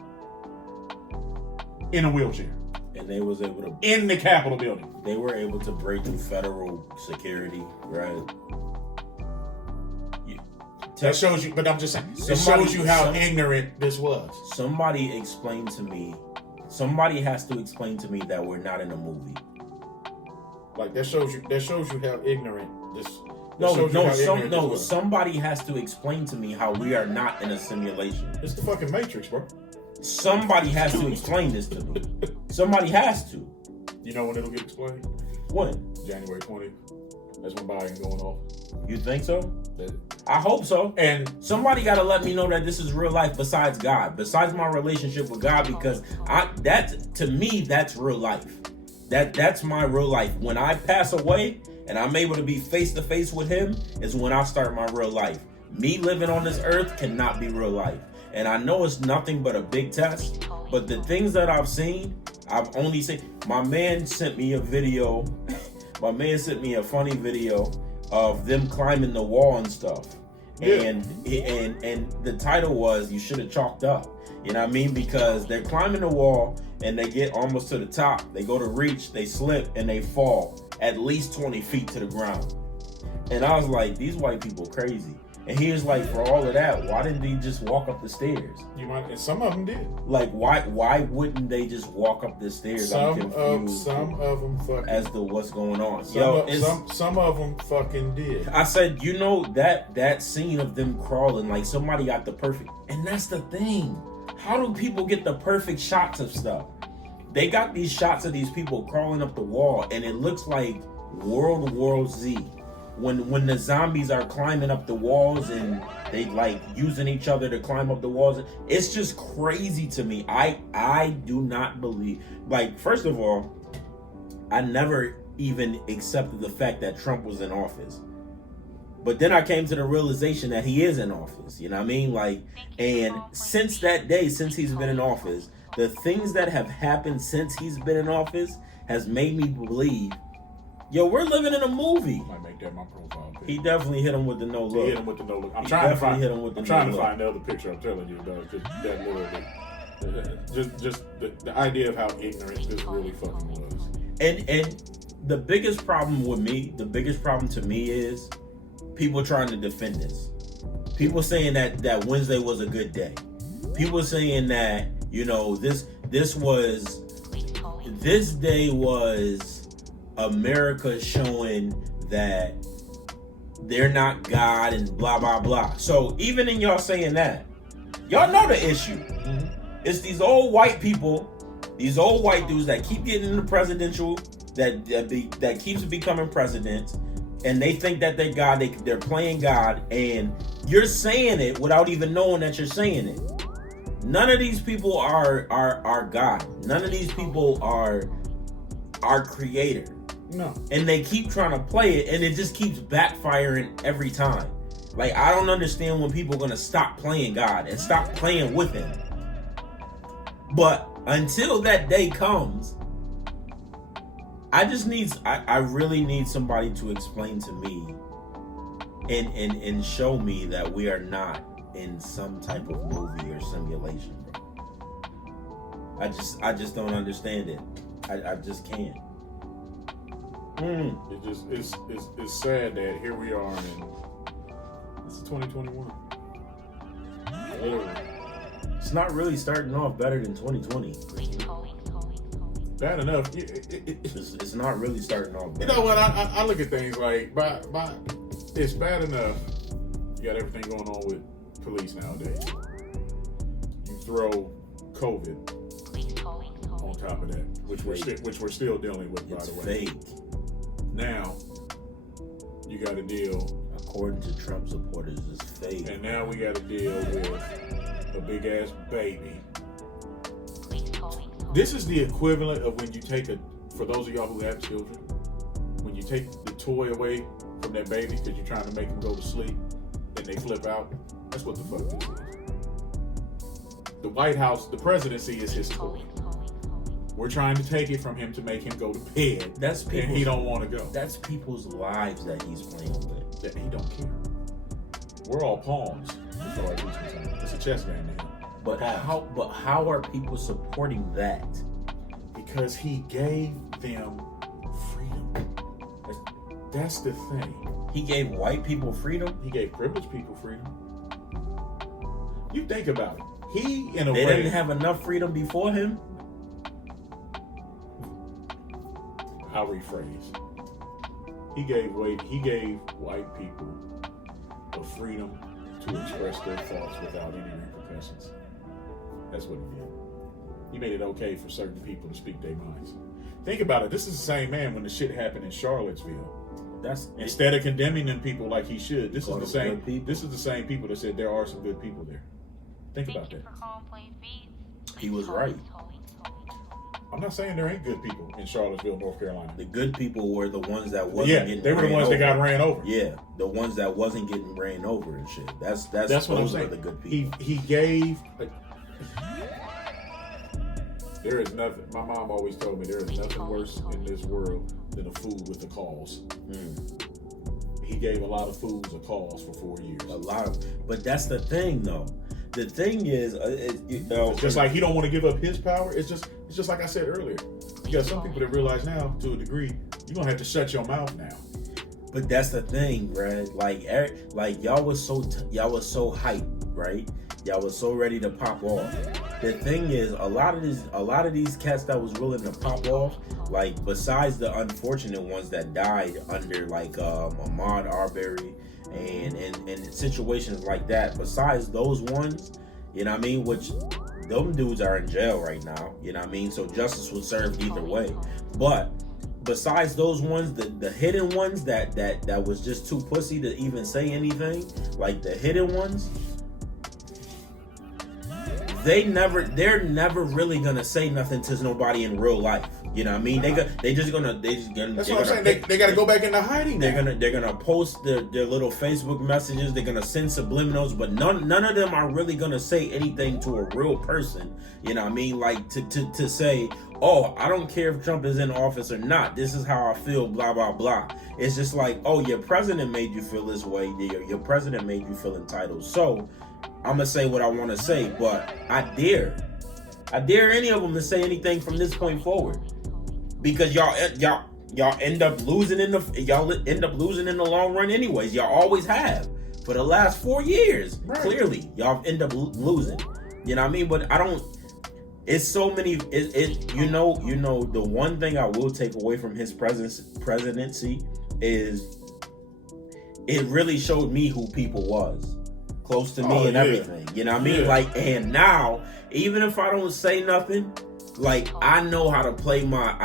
In a wheelchair. And they was able to in the Capitol building. They were able to break through federal security, right? That shows you, but I'm just saying, it shows you how ignorant this was. Somebody has to explain to me that we're not in a movie. Like, that shows you how ignorant this. Somebody has to explain to me how we are not in a simulation. It's the fucking Matrix, bro. Somebody has to explain this to me. Somebody has to. You know when it'll get explained? When? January 20th. That's when Biden's going off. You think so? I hope so. And somebody got to let me know that this is real life besides God, besides my relationship with God, because to me, that's real life. That's my real life. When I pass away and I'm able to be face to face with Him is when I start my real life. Me living on this earth cannot be real life. And I know it's nothing but a big test, but the things that I've seen, I've only seen. My man sent me a video. My man sent me a funny video of them climbing the wall and stuff. Yeah. And the title was, you should have chalked up. You know what I mean? Because they're climbing the wall and they get almost to the top. They go to reach, they slip, and they fall at least 20 feet to the ground. And I was like, these white people crazy. And he was like, for all of that, why didn't they just walk up the stairs? And some of them did. Like, why wouldn't they just walk up the stairs? Some of them fucking. As to what's going on. Some of them fucking did. I said, that scene of them crawling, like somebody got the perfect. And that's the thing. How do people get the perfect shots of stuff? they got these shots of these people crawling up the wall, and it looks like World War Z. When the zombies are climbing up the walls and they like using each other to climb up the walls, it's just crazy to me. I do not believe. Like, first of all, I never even accepted the fact that Trump was in office. But then I came to the realization that he is in office. You know what I mean? Like, and since that day, since he's been in office, the things that have happened since he's been in office has made me believe, yo, we're living in a movie. Might make that my profile picture. He definitely hit him with the no look. He hit him with the no look. I'm trying to find the other picture. I'm telling you, dog. Just that little bit. Just the idea of how ignorant this really fucking was. And the biggest problem with me, the biggest problem to me is people trying to defend this. People saying that Wednesday was a good day. People saying that, you know, this day was America showing that they're not God and blah blah blah. So even in y'all saying that, y'all know the issue. Mm-hmm. It's these old white people, these old white dudes that keep getting in the presidential, that keeps becoming presidents, and they think that they're God. They're playing God, and you're saying it without even knowing that you're saying it. None of these people are God. None of these people are our creator. No. And they keep trying to play it, and it just keeps backfiring every time. Like, I don't understand when people are going to stop playing God and stop playing with him. But until that day comes, I really need somebody to explain to me and show me that we are not in some type of movie or simulation, bro. I just don't understand it. I just can't. It's sad that here we are in it's 2021. It's not really starting off better than 2020. Bad enough. It's not really starting off better. You know what? I look at things like it's bad enough. You got everything going on with police nowadays. You throw COVID on top of that, which we're still dealing with, by the way. Fake. Now you got to deal. According to Trump supporters, it's fake. And now we got to deal with a big ass baby. This is the equivalent of when you take for those of y'all who have children, when you take the toy away from that baby because you're trying to make them go to sleep and they flip out. That's what the fuck this is. The White House, the presidency is his toy. We're trying to take it from him to make him go to bed. And he don't want to go. That's people's lives that he's playing with. That he don't care. We're all pawns as far as he's concerned. It's a chess game now. But how are people supporting that? Because he gave them freedom. That's the thing. He gave white people freedom? He gave privileged people freedom. You think about it. He, in a way... They didn't have enough freedom before him? I'll rephrase. He gave white people the freedom to express their thoughts without any repercussions. That's what he did. He made it okay for certain people to speak their minds. Think about it. This is the same man when the shit happened in Charlottesville. Instead of condemning them people like he should, this is the same people that said there are some good people there. Think about that. He was right. I'm not saying there ain't good people in Charlottesville, North Carolina. The good people were the ones that wasn't getting they were the ones that got ran over. Yeah, the ones that wasn't getting ran over and shit. That's what I'm saying. The good people. He gave. There is nothing. My mom always told me there is nothing worse in this world than a fool with a cause. He gave a lot of fools a cause for 4 years. But that's the thing, though. The thing is, it's just like he don't want to give up his power. It's just like I said earlier. You got some people that realize now, to a degree, you're gonna have to shut your mouth now. But that's the thing, Brad. Like y'all was so hyped, right? Y'all was so ready to pop off. The thing is, a lot of these cats that was willing to pop off, like besides the unfortunate ones that died under like Ahmaud Arbery and situations like that, besides those ones, you know what I mean, which them dudes are in jail right now. You know what I mean? So justice was served either way. But besides those ones, the hidden ones that was just too pussy to even say anything, like the hidden ones, they're never really gonna say nothing to nobody in real life. You know what I mean? They just gonna. That's what I'm saying. They gotta go back into hiding. They're gonna post their little Facebook messages. They're gonna send subliminals, but none of them are really gonna say anything to a real person. You know what I mean? Like to say, oh, I don't care if Trump is in office or not. This is how I feel. Blah blah blah. It's just like, oh, your president made you feel this way. Your president made you feel entitled. So I'm gonna say what I want to say, but I dare any of them to say anything from this point forward, because y'all end up losing in the long run anyways. Y'all always have for the last 4 years. Right. Clearly, y'all end up losing. You know what I mean? But I don't. It's so many. You know. The one thing I will take away from his presidency is it really showed me who people was. Close to me and everything, you know what I mean? Like, and now, even if I don't say nothing, like, I know how to play my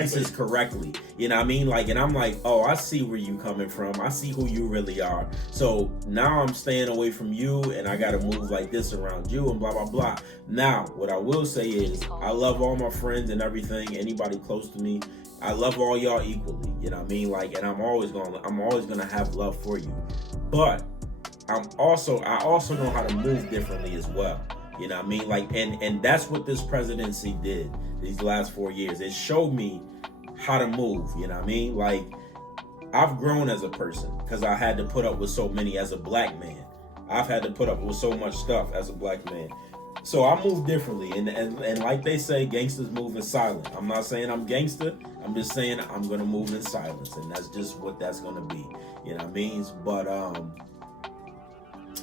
pieces correctly. You know what I mean? Like, and I'm like, oh, I see where you coming from. I see who you really are. So now I'm staying away from you, and I gotta move like this around you, and blah blah blah. Now, what I will say is, I love all my friends and everything. Anybody close to me, I love all y'all equally. You know what I mean? Like, and I'm always gonna have love for you, but I also know how to move differently as well. You know what I mean? Like, and that's what this presidency did these last 4 years. It showed me how to move. You know what I mean? Like, I've grown as a person because I had to put up with so many as a black man. I've had to put up with so much stuff as a black man. So I move differently. And like they say, gangsters move in silence. I'm not saying I'm gangster. I'm just saying I'm going to move in silence. And that's just what that's going to be. You know what I mean? But,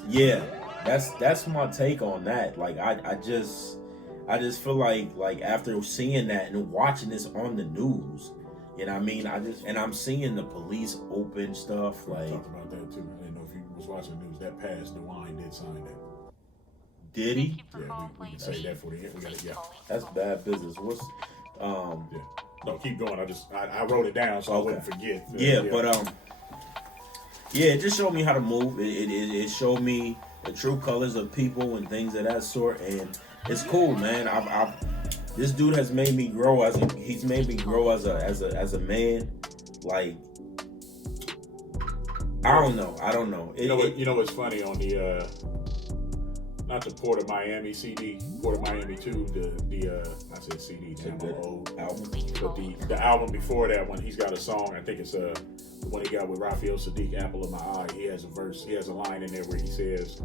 yeah, that's my take on that. Like, I just feel like after seeing that and watching this on the news, you know what I mean? I'm seeing the police open stuff. Like, we talked about that too. I didn't know if you was watching the news. That passed. DeWine did sign that. Did he? Yeah, we can say that for the end. We got it. Yeah. That's bad business. What's Yeah. No, keep going. I wrote it down so I wouldn't forget. Yeah, but yeah, it just showed me how to move. It showed me the true colors of people and things of that sort, and it's cool, man. This dude has made me grow as a man. Like, I don't know. You know what's funny on the not the Port of Miami CD, Port of Miami 2, I said CD, old album, but the album before that one, he's got a song. I think it's the one he got with Raphael Sadiq, Apple of My Eye. He has a line in there where he says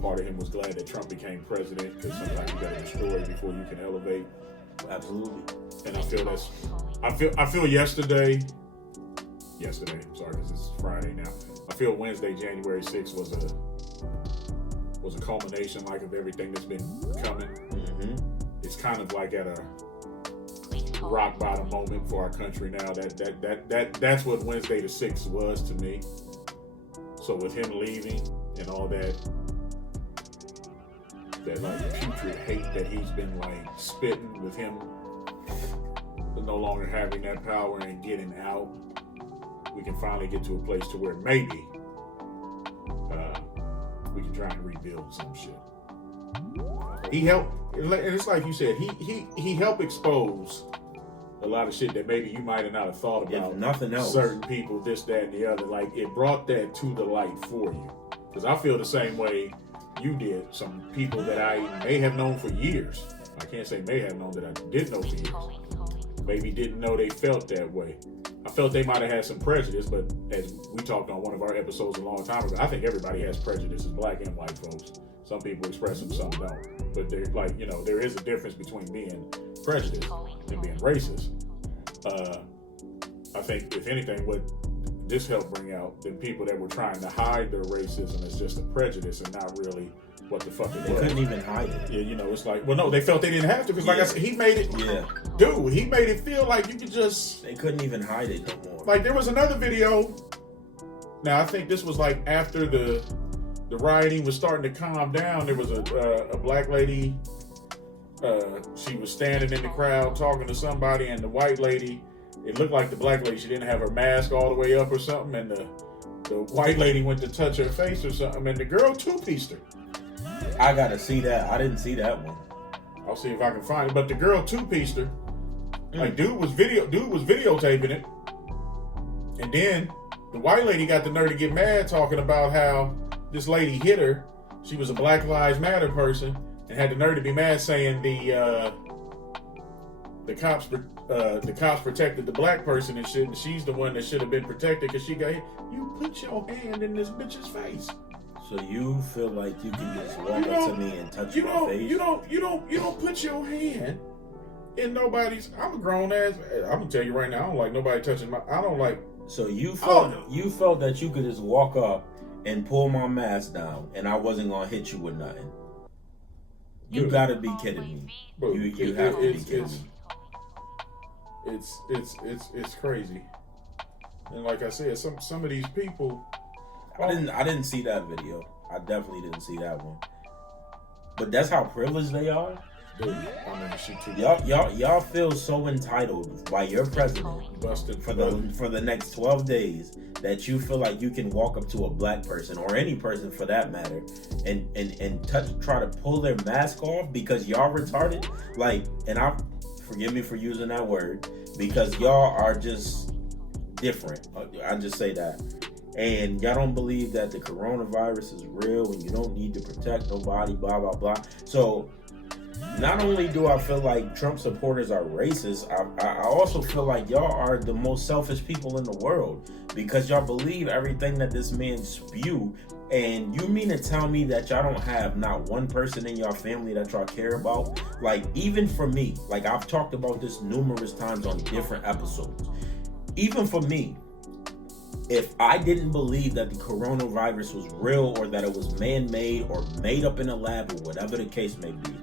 part of him was glad that Trump became president because sometimes you got to destroy before you can elevate. Absolutely. And I feel yesterday, sorry, because it's Friday now. I feel Wednesday, January 6th was a culmination like of everything that's been coming. Mm-hmm. It's kind of like at a rock bottom moment for our country now. That's what Wednesday the 6th was to me. So with him leaving and all that like putrid hate that he's been like spitting, with him no longer having that power and getting out, we can finally get to a place to where maybe we can try and rebuild some shit. He helped, and it's like you said, he helped expose a lot of shit that maybe you might have not thought about. If nothing else, certain people, this, that, and the other. Like, it brought that to the light for you. Because I feel the same way you did. Some people that I may have known for years. I can't say may have known, that I did know for years. Maybe didn't know they felt that way. I felt they might have had some prejudice, but as we talked on one of our episodes a long time ago, I think everybody has prejudices, black and white folks. Some people express them, some don't. But they're like, there is a difference between being prejudiced and being racist. I think, if anything, what this helped bring out, the people that were trying to hide their racism as just a prejudice and not really what the fuck it was. They couldn't even hide it. Yeah, it's like, well, no, they felt they didn't have to, because like I said, he made it. Yeah. Dude, he made it feel like you could just. They couldn't even hide it no more. Like, there was another video. Now, I think this was like after the the rioting was starting to calm down, there was a black lady. She was standing in the crowd talking to somebody, and the white lady, it looked like the black lady, she didn't have her mask all the way up or something, and the white lady went to touch her face or something, and the girl two-pieced her. I gotta see that. I didn't see that one. I'll see if I can find it. But the girl two-pieced her. Like dude was videotaping it. And then the white lady got the nerve to get mad talking about how this lady hit her. She was a Black Lives Matter person and had the nerve to be mad saying the cops protected the black person and shit, and she's the one that should have been protected because she got hit. You put your hand in this bitch's face. So you feel like you can just walk up to me and touch my face? You don't put your hand in nobody's. I'm a grown ass. I'm gonna tell you right now. I don't like nobody touching my. I don't like. So you felt that you could just walk up and pull my mask down, and I wasn't gonna hit you with nothing. You gotta be kidding me. You have to be kidding me. It's crazy. And like I said, some of these people. I didn't see that video. I definitely didn't see that one. But that's how privileged they are. Dude, I mean, shit too. Y'all feel so entitled by your president busted for the next 12 days that you feel like you can walk up to a black person or any person for that matter and try to pull their mask off because y'all retarded. Like, and forgive me for using that word because y'all are just different. I just say that. And y'all don't believe that the coronavirus is real and you don't need to protect nobody, blah, blah, blah. So not only do I feel like Trump supporters are racist, I also feel like y'all are the most selfish people in the world because y'all believe everything that this man spew. And you mean to tell me that y'all don't have not one person in y'all family that y'all care about? Like, even for me, like I've talked about this numerous times on different episodes. Even for me, if I didn't believe that the coronavirus was real or that it was man-made or made up in a lab or whatever the case may be,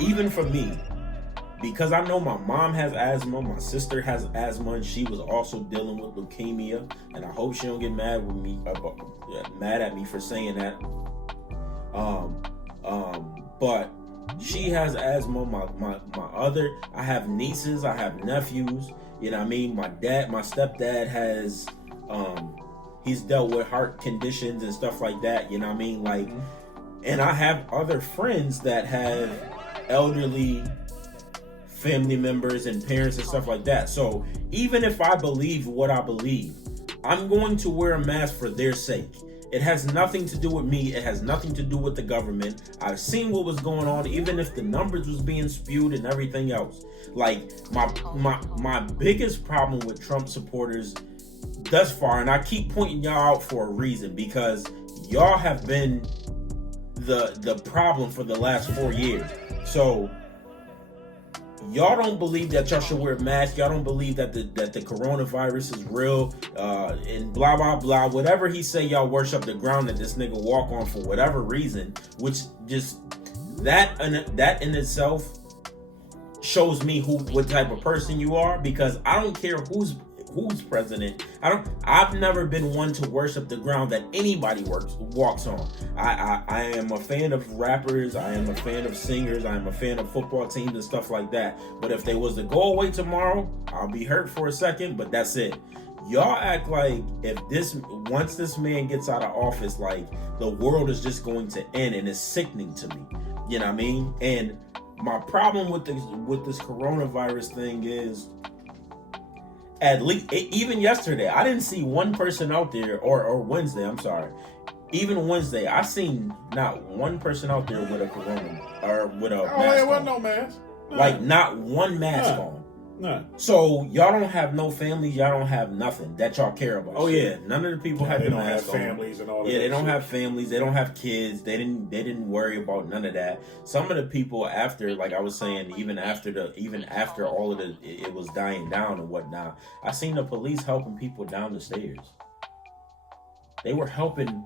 even for me, because I know my mom has asthma, my sister has asthma, and she was also dealing with leukemia, and I hope she don't get mad at me for saying that. But she has asthma. I have nieces, I have nephews. You know what I mean? My stepdad has. He's dealt with heart conditions and stuff like that, you know what I mean? Like, and I have other friends that have elderly family members and parents and stuff like that. So even if I believe what I believe, I'm going to wear a mask for their sake. It has nothing to do with me. It has nothing to do with the government. I've seen what was going on, even if the numbers was being spewed and everything else. Like, my biggest problem with Trump supporters thus far, and I keep pointing y'all out for a reason, because y'all have been the problem for the last 4 years. So y'all don't believe that y'all should wear masks. Y'all don't believe that the coronavirus is real, and blah blah blah. Whatever he say, y'all worship the ground that this nigga walk on for whatever reason. Which just that in itself shows me what type of person you are, because I don't care who's president. I've never been one to worship the ground that anybody walks on. I am a fan of rappers, I am a fan of singers, I am a fan of football teams and stuff like that. But if they was to go away tomorrow, I'll be hurt for a second, but that's it. Y'all act like once this man gets out of office, like the world is just going to end, and it's sickening to me. You know what I mean? And my problem with this coronavirus thing is, at least, even yesterday, I didn't see one person out there, or Wednesday, I'm sorry. Even Wednesday, I seen not one person out there with a corona or with a mask there on. wasn't no mask. No. Like, not one mask on. No. So y'all don't have no families, y'all don't have nothing that y'all care about. Oh yeah, none of the people have they don't mask have families and all that. Yeah, they don't shit. have families, they don't have kids, they didn't worry about none of that. Some of the people after, like I was saying, even after all of it was dying down and whatnot, I seen the police helping people down the stairs. They were helping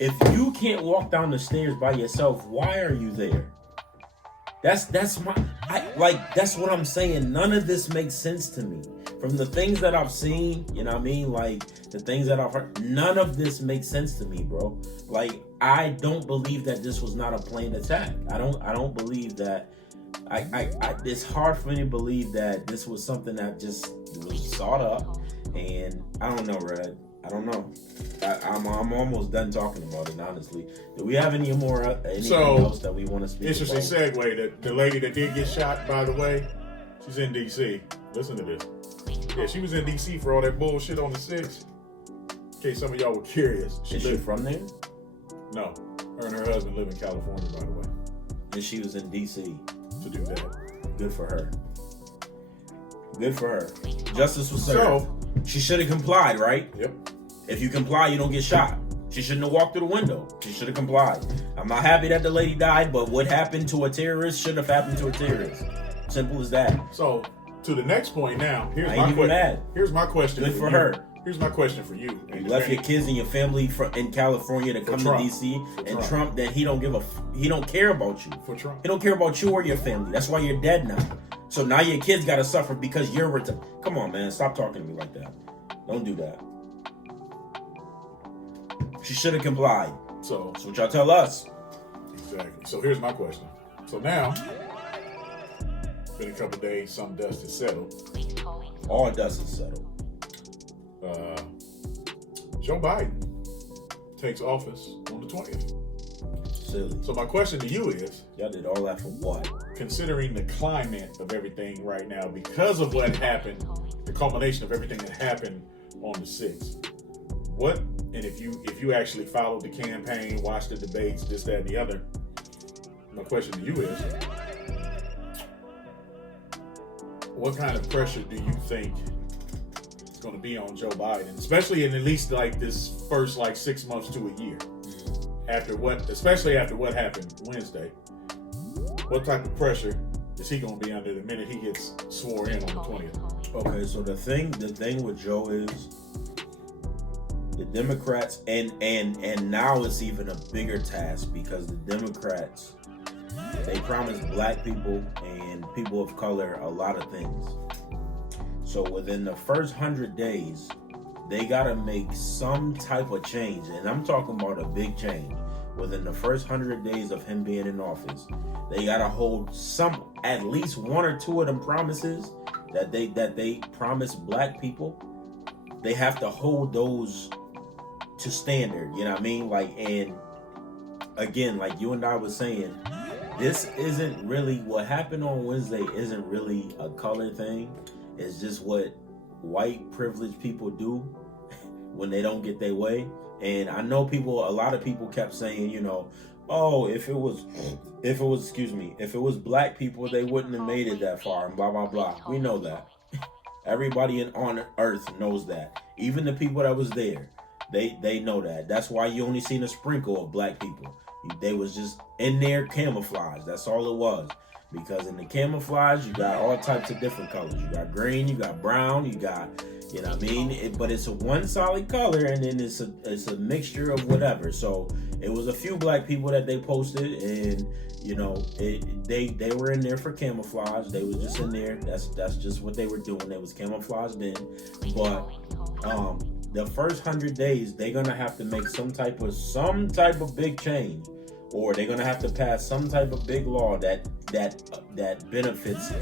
if you can't walk down the stairs by yourself, why are you there? That's what I'm saying. None of this makes sense to me. From the things that I've seen, you know what I mean? Like the things that I've heard, none of this makes sense to me, bro. Like I don't believe that this was not a planned attack. I don't believe that. It's hard for me to believe that this was something that just was thought up. And I don't know, Red. I don't know. I'm almost done talking about it, honestly. Do we have anything else that we want to speak interesting about? segue. The lady that did get shot, by the way, she's in D.C. Listen to this. Yeah, she was in D.C. for all that bullshit on the 6th. In case some of y'all were curious. Is she from there? No. Her and her husband live in California, by the way. And she was in D.C. to do that. Good for her. Good for her. Justice was served. So, she should have complied, right? Yep. If you comply, you don't get shot. She shouldn't have walked through the window. She should have complied. I'm not happy that the lady died, but what happened to a terrorist should have happened to a terrorist. Simple as that. So, to the next point now. Here's my question. Good for her. Here's my question for you. You left your kids and your family in California to come to DC, and Trump, then he don't care about you. For Trump. He don't care about you or your family. That's why you're dead now. So now your kids got to suffer because you're come on, man. Stop talking to me like that. Don't do that. She should have complied. So that's what y'all tell us. Exactly. So here's my question. So now, been a couple days, some dust is settled. All dust is settled. Joe Biden takes office on the 20th. Silly. So my question to you is, y'all did all that for what? Considering the climate of everything right now, because of what happened, the culmination of everything that happened on the 6th, what, and if you actually followed the campaign, watched the debates, this, that, and the other, my question to you is, what kind of pressure do you think is going to be on Joe Biden, especially in at least like this first 6 months to a year? Especially after what happened Wednesday, what type of pressure is he going to be under the minute he gets sworn in on the 20th? Okay, so the thing with Joe is the Democrats, and now it's even a bigger task because the Democrats, they promised black people and people of color a lot of things. So within the first 100 days, they gotta make some type of change, and I'm talking about a big change. Within the first 100 days of him being in office, they gotta hold at least one or two of them promises that they promised black people. They have to hold those to standard, you know what I mean? And again, like you and I was saying, this isn't really what happened on Wednesday. Isn't really a color thing. It's just what white privileged people do when they don't get their way. And I know a lot of people kept saying, oh, if it was black people, they wouldn't have made it that far and blah, blah, blah. We know that. Everybody on earth knows that. Even the people that was there, they know that. That's why you only seen a sprinkle of black people. They was just in there camouflage. That's all it was. Because in the camouflage, you got all types of different colors. You got green, you got brown, you got, you know what I mean? But it's a one solid color, and then it's a mixture of whatever. So it was a few black people that they posted, and they were in there for camouflage. They was just in there. That's just what they were doing. They was camouflaged in. But the first 100 days, they're gonna have to make some type of big change, or they're gonna have to pass some type of big law that benefits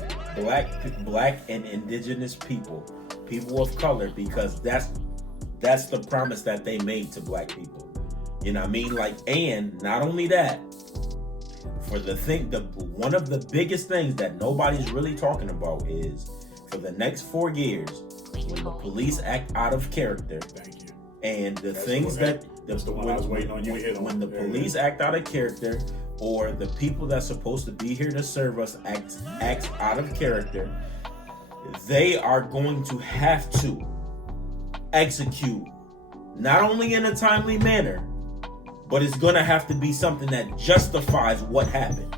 black and indigenous people of color, because that's the promise that they made to black people. You know what I mean? And not only that, one of the biggest things that nobody's really talking about is for the next 4 years, when the police act out of character. Thank you. And That's the one I was waiting on you to hit on. When the police act out of character, or the people that's supposed to be here to serve us act out of character, they are going to have to execute, not only in a timely manner, but it's going to have to be something that justifies what happened.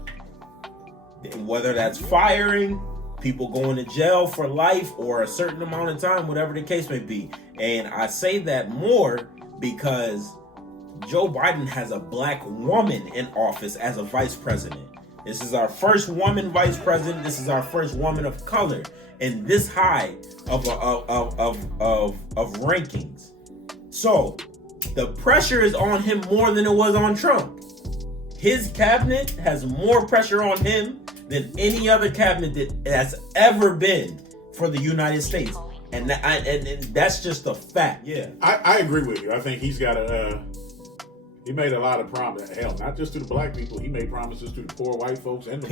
Whether that's firing, people going to jail for life, or a certain amount of time, whatever the case may be. And I say that more because Joe Biden has a black woman in office as a vice president. This is our first woman vice president. This is our first woman of color in this high of rankings. So the pressure is on him more than it was on Trump. His cabinet has more pressure on him than any other cabinet that's ever been for the United States. And that's just a fact. Yeah, I agree with you. I think he's got he made a lot of promises. Hell, not just to the black people. He made promises to the poor white folks and the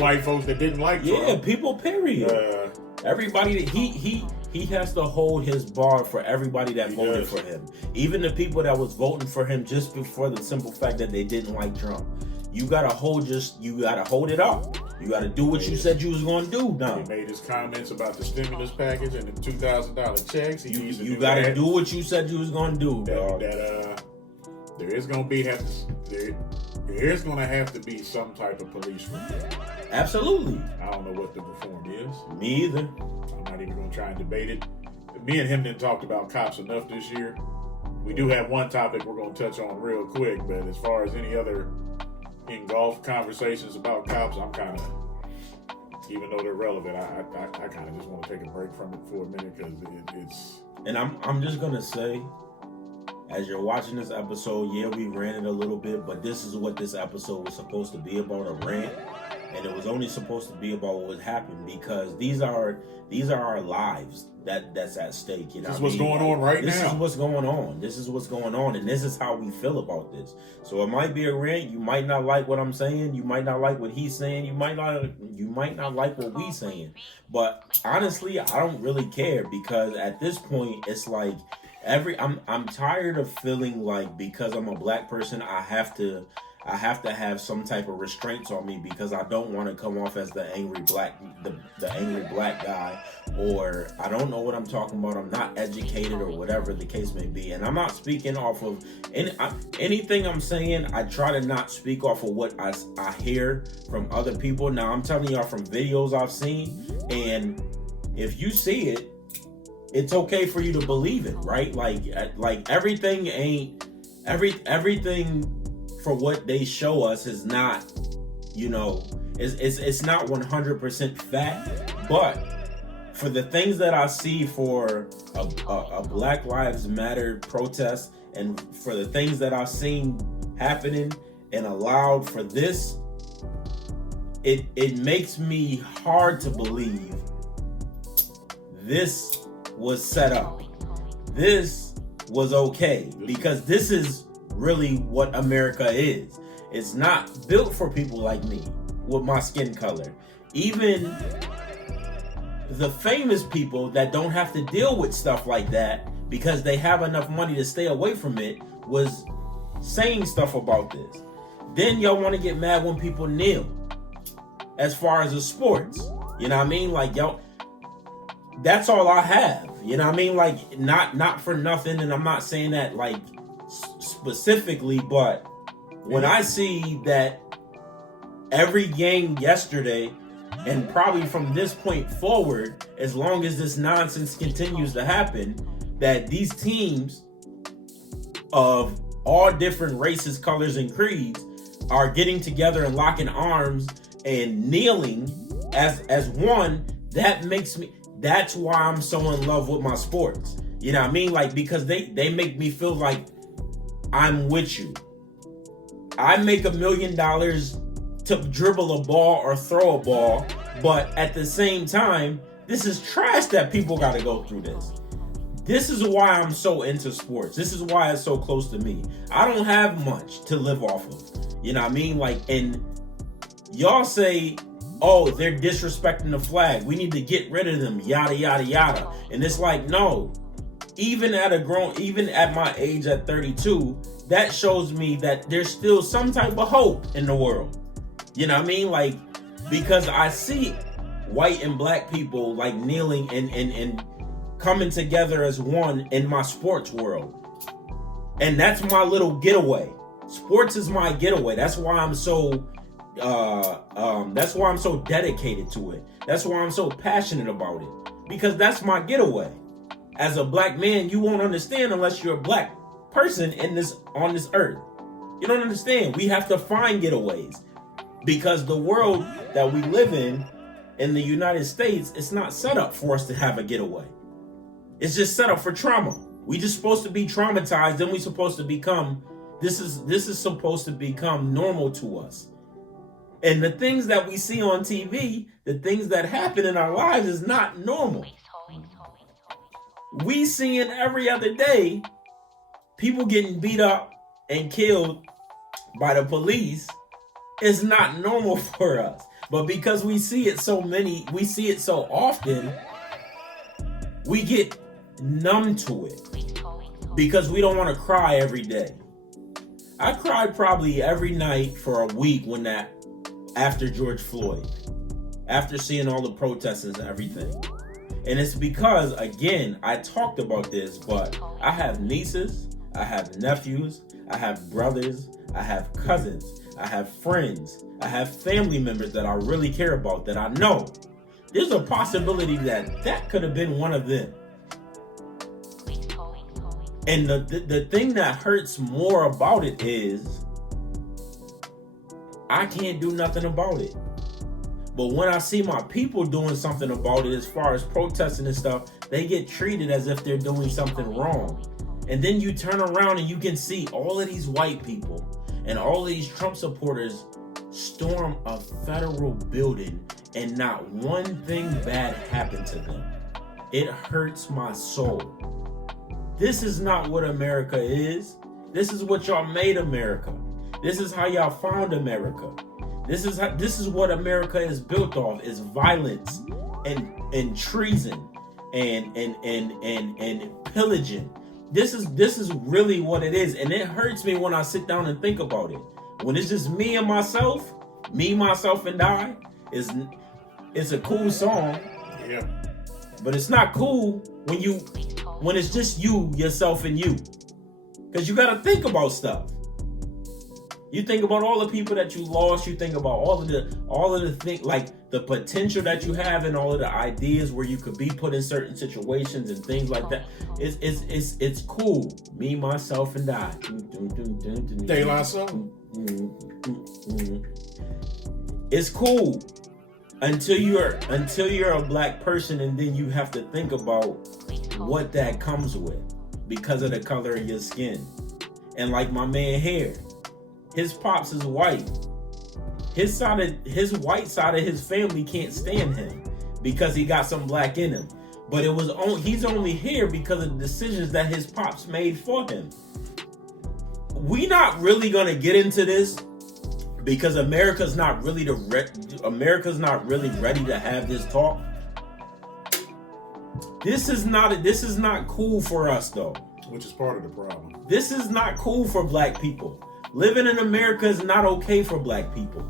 white folks that didn't like Trump. Yeah, people, period. Everybody that he has to hold his bar for everybody that voted for him. Even the people that was voting for him just for the simple fact that they didn't like Trump. You gotta hold it up. You gotta do what you said you was gonna do now. He made his comments about the stimulus package and the $2,000 checks. You gotta do what you said you was gonna do, dog. There is gonna have to be some type of police reform. Absolutely. I don't know what the reform is. Me either. I'm not even gonna try and debate it. Me and him didn't talk about cops enough this year. We do have one topic we're gonna touch on real quick, but as far as any other engulfed conversations about cops, I'm kind of, even though they're relevant, I kind of just want to take a break from it for a minute because it's. And I'm just gonna say, as you're watching this episode, yeah, we ranted a little bit, but this is what this episode was supposed to be about, a rant. And it was only supposed to be about what happened because these are our lives that's at stake. You know, this is what's going on right now. This is what's going on. This is what's going on, and this is how we feel about this. So it might be a rant. You might not like what I'm saying. You might not like what he's saying. You might not like what we saying. But honestly, I don't really care because at this point, it's like I'm tired of feeling like because I'm a black person, I have to have some type of restraints on me because I don't want to come off as the angry black guy, or I don't know what I'm talking about. I'm not educated or whatever the case may be. And I'm not speaking off of anything I'm saying. I try to not speak off of what I hear from other people. Now I'm telling y'all from videos I've seen, and if you see it, it's okay for you to believe it, right? Like everything for what they show us is not, it's not 100% fact, but for the things that I see for a Black Lives Matter protest and for the things that I've seen happening and allowed for this, it makes me hard to believe this was set up. This was okay because this is really what America is. It's not built for people like me with my skin color. Even the famous people that don't have to deal with stuff like that because they have enough money to stay away from it was saying stuff about this. Then y'all want to get mad when people kneel as far as the sports. You know what I mean? Like, y'all, that's all I have. You know what I mean? Like, not for nothing, and I'm not saying that like specifically, but when I see that every game yesterday and probably from this point forward, as long as this nonsense continues to happen, that these teams of all different races, colors, and creeds are getting together and locking arms and kneeling as one, that's why I'm so in love with my sports. You know what I mean? Like, because they make me feel like I'm with you. I make $1 million to dribble a ball or throw a ball, but at the same time, this is trash that people got to go through this. This is why I'm so into sports. This is why it's so close to me. I don't have much to live off of. You know what I mean? Like, and y'all say, oh, they're disrespecting the flag. We need to get rid of them, yada, yada, yada. And it's like, no. Even at my age at 32, that shows me that there's still some type of hope in the world. You know what I mean? Like, because I see white and black people like kneeling and coming together as one in my sports world. And that's my little getaway. Sports is my getaway. That's why I'm so dedicated to it. That's why I'm so passionate about it. Because that's my getaway. As a black man, you won't understand unless you're a black person on this earth. You don't understand. We have to find getaways. Because the world that we live in the United States, it's not set up for us to have a getaway. It's just set up for trauma. We just supposed to be traumatized, then we supposed to become, this is supposed to become normal to us. And the things that we see on TV, the things that happen in our lives is not normal. We seeing every other day people getting beat up and killed by the police is not normal for us. But because we see it so often, we get numb to it because we don't want to cry every day. I cried probably every night for a week after George Floyd, after seeing all the protests and everything. And it's because, again, I talked about this, but I have nieces, I have nephews, I have brothers, I have cousins, I have friends, I have family members that I really care about, that I know there's a possibility that could have been one of them. And the thing that hurts more about it is I can't do nothing about it. But when I see my people doing something about it, as far as protesting and stuff, they get treated as if they're doing something wrong. And then you turn around and you can see all of these white people and all of these Trump supporters storm a federal building and not one thing bad happened to them. It hurts my soul. This is not what America is. This is what y'all made America. This is how y'all found America. This is what America is built off, is violence and treason and pillaging. This is really what it is. And it hurts me when I sit down and think about it. When it's just me and myself, and I, it's a cool song. Yeah. But it's not cool when it's just you, yourself, and you. Because you gotta think about stuff. You think about all the people that you lost. You think about all of the things, like the potential that you have, and all of the ideas where you could be put in certain situations and things like that. It's cool. Me, myself, and I. De La Soul. It's cool until you're a black person, and then you have to think about what that comes with because of the color of your skin. And like my man here, his pops is white. His white side of his family can't stand him because he got some black in him. But he's only here because of the decisions that his pops made for him. We not really gonna get into this because America's not really ready to have this talk. This is not cool for us though. Which is part of the problem. This is not cool for black people. Living in America is not okay for black people.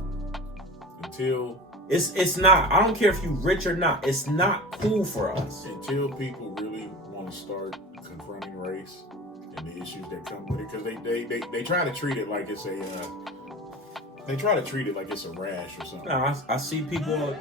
Until it's not. I don't care if you're rich or not. It's not cool for us. Until people really want to start confronting race and the issues that come with it, because they try to treat it like it's a rash or something. No, I see people.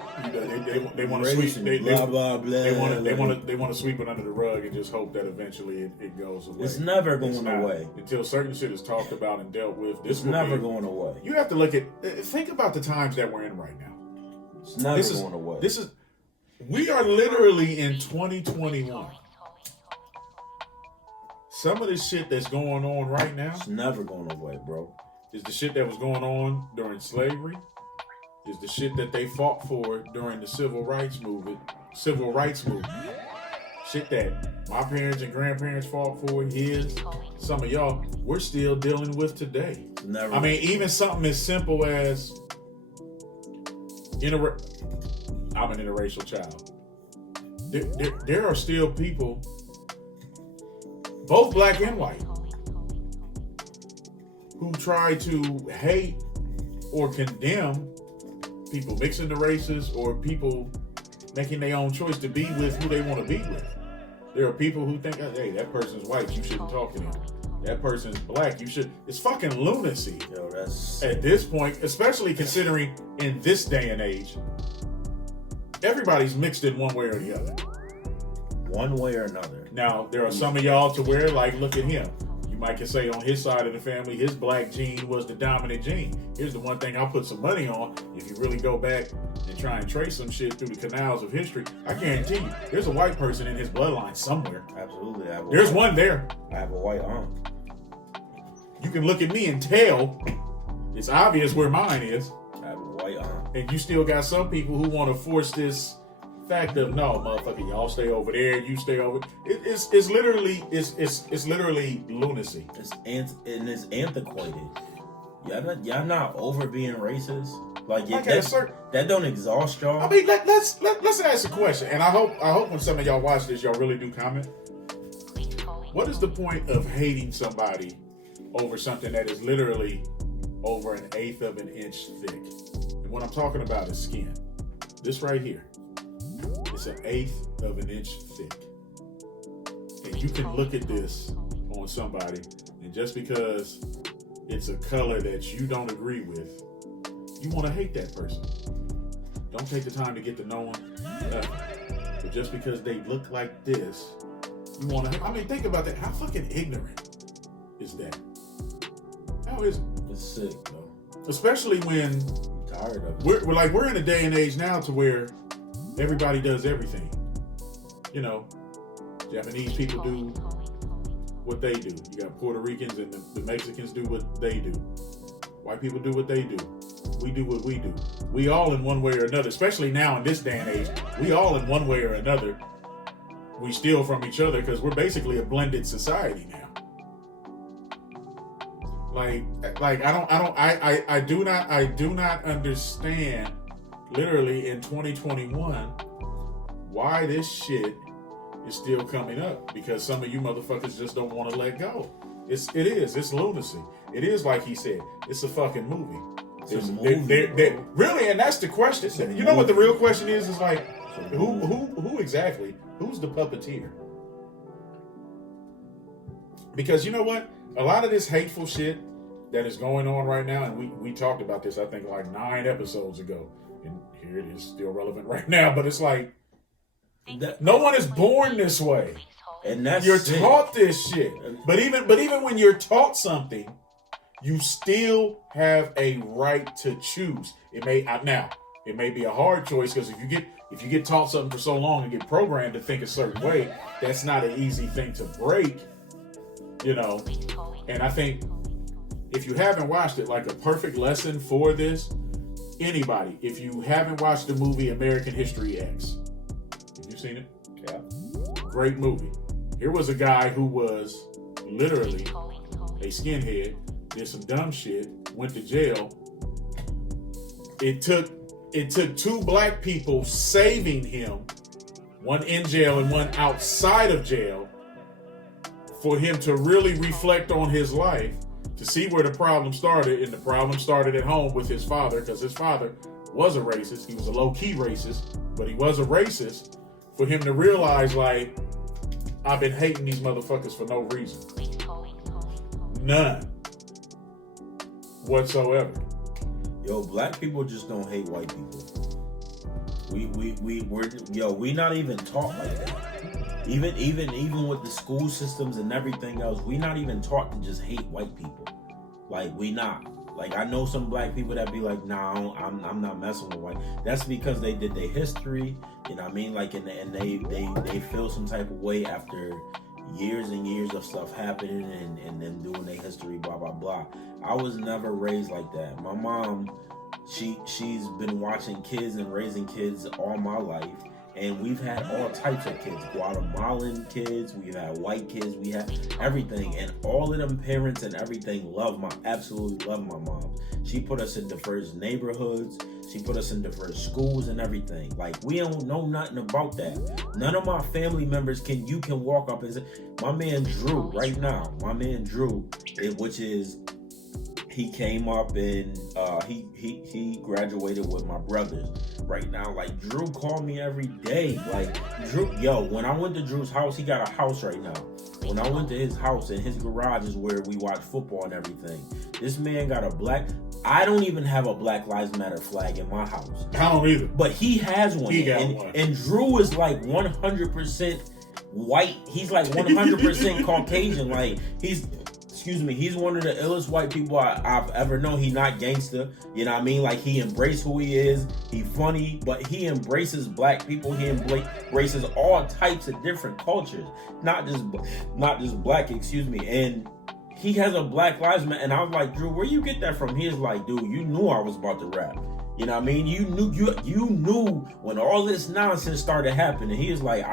They want to sweep. Blah blah blah. They want to sweep it under the rug and just hope that eventually it goes away. It's never going away until certain shit is talked about and dealt with. It's never going away. You have to think about the times that we're in right now. It's never going away. We are literally in 2021. Some of this shit that's going on right now, it's never going away, bro. Is the shit that was going on during slavery, is the shit that they fought for during the civil rights movement. Shit that my parents and grandparents fought for, some of y'all, we're still dealing with today. I mean, even something as simple as I'm an interracial child. There are still people, both black and white, who try to hate or condemn people mixing the races or people making their own choice to be with who they want to be with. There are people who think, hey, that person's white, you shouldn't talk to them. That person's black, you should. It's fucking lunacy. Yo, that's at this point, especially considering in this day and age, everybody's mixed in one way or the other. One way or another. Now, there are some of y'all to where, like, look at him. You might can say on his side of the family, his black gene was the dominant gene. Here's the one thing I'll put some money on. If you really go back and try and trace some shit through the canals of history, I guarantee you, there's a white person in his bloodline somewhere. Absolutely. There's one there. I have a white aunt. You can look at me and tell it's obvious where mine is. I have a white aunt. And you still got some people who want to force this fact of, no, motherfucker, y'all stay over there, you stay over. It's literally lunacy. It's antiquated. Y'all not over being racist. Like that don't exhaust y'all. I mean, let's ask a question, and I hope when some of y'all watch this, y'all really do comment. What is the point of hating somebody over something that is literally over 1/8 of an inch thick? And what I'm talking about is skin. This right here. It's 1/8 of an inch thick. And you can look at this on somebody, and just because it's a color that you don't agree with, you want to hate that person. Don't take the time to get to know them, nothing. But just because they look like this, you want to, I mean, think about that. How fucking ignorant is that? How is it? It's sick, bro. Especially when I'm tired of it. We're in a day and age now to where everybody does everything. You know, Japanese people do what they do. You got Puerto Ricans and the Mexicans do what they do. White people do what they do. We do what we do. We all in one way or another, especially now in this day and age, we all in one way or another, we steal from each other because we're basically a blended society now. I do not understand literally in 2021 why this shit is still coming up, because some of you motherfuckers just don't want to let go. It's lunacy. It is, like he said, it's a fucking movie. It's a movie, really, and that's the question. You know what the real question is like, who exactly, who's the puppeteer? Because you know what? A lot of this hateful shit that is going on right now, and we talked about this, I think, like 9 episodes ago, and here it is, still relevant right now, but it's like, no one is born this way. And that's you're taught this shit. But even when you're taught something, you still have a right to choose. It may be a hard choice, because if you get taught something for so long and get programmed to think a certain way, that's not an easy thing to break, you know. And I think if you haven't watched it, like a perfect lesson for this, anybody, if you haven't watched the movie American History X, have you seen it? Yeah. Great movie. Here was a guy who was literally a skinhead, did some dumb shit, went to jail. It took 2 black people saving him, one in jail and one outside of jail, for him to really reflect on his life, to see where the problem started. And the problem started at home with his father, because his father was a racist. He was a low-key racist, but he was a racist. For him to realize, like, I've been hating these motherfuckers for no reason. None. Whatsoever. Yo, black people just don't hate white people. We're not even taught like that. Even with the school systems and everything else, we not even taught to just hate white people. Like, we not. Like, I know some black people that be like, nah, I'm not messing with white. That's because they did their history, you know what I mean? Like, and they feel some type of way after years and years of stuff happening and them doing their history, blah, blah, blah. I was never raised like that. My mom, she's been watching kids and raising kids all my life. And we've had all types of kids, Guatemalan kids, we've had white kids, we had everything. And all of them parents and everything absolutely love my mom. She put us in diverse neighborhoods. She put us in diverse schools and everything. Like, we don't know nothing about that. None of my family members you can walk up and say, my man Drew right now, which is, he came up and he graduated with my brothers. Right now, like, Drew called me every day. Like, Drew, when I went to Drew's house, he got a house right now. When I went to his house, and his garage is where we watch football and everything. This man got I don't even have a Black Lives Matter flag in my house. I don't either. But he has one. He got one. And Drew is like 100% white. He's like 100% Caucasian. Like, he's excuse me, he's one of the illest white people I've ever known. He not gangster, you know what I mean? Like, he embraced who he is. He funny, but he embraces black people. He embraces all types of different cultures, not just black, excuse me. And he has a Black Lives Matter, and I was like, Drew, where you get that from? He was like, dude, you knew I was about to rap. You know what I mean? You knew when all this nonsense started happening. He was like,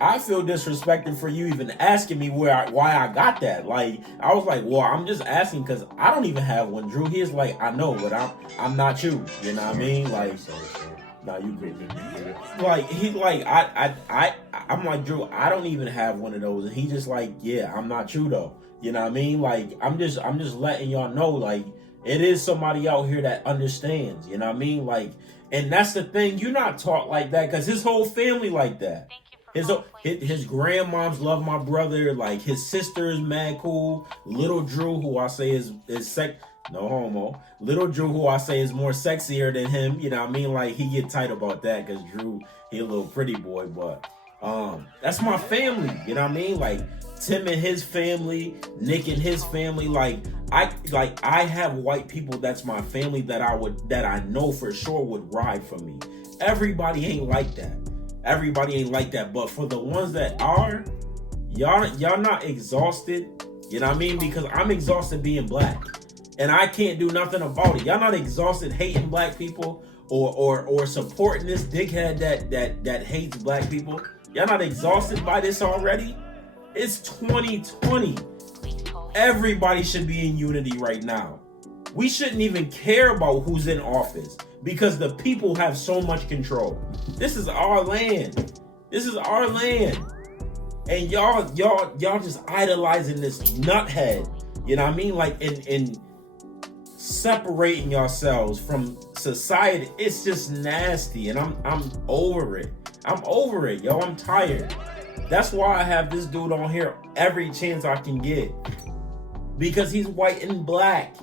I feel disrespected for you even asking me why I got that. Like, I was like, well, I'm just asking because I don't even have one, Drew. He is like, I know, but I'm not you. You know what I mean? Like, nah, you good. Like, he like, I'm like, Drew, I don't even have one of those. And he just like, yeah, I'm not you though. You know what I mean? Like, I'm just letting y'all know, like, it is somebody out here that understands. You know what I mean? Like, and that's the thing. You're not taught like that because his whole family like that. His grandmoms love my brother. Like, his sister is mad cool. Little Drew, who I say is no homo. Little Drew, who I say is more sexier than him. You know what I mean? Like, he get tight about that because Drew, he a little pretty boy. But that's my family. You know what I mean? Like, Tim and his family, Nick and his family. Like, I have white people that's my family that I know for sure would ride for me. Everybody ain't like that. Everybody ain't like that. But for the ones that are, y'all not exhausted. You know what I mean? Because I'm exhausted being black. And I can't do nothing about it. Y'all not exhausted hating black people or supporting this dickhead that hates black people. Y'all not exhausted by this already? It's 2020. Everybody should be in unity right now. We shouldn't even care about who's in office because the people have so much control. This is our land. This is our land. And y'all just idolizing this nuthead. You know what I mean? Like, in separating yourselves from society. It's just nasty. And I'm over it. I'm over it, yo. I'm tired. That's why I have this dude on here every chance I can get. Because he's white and black.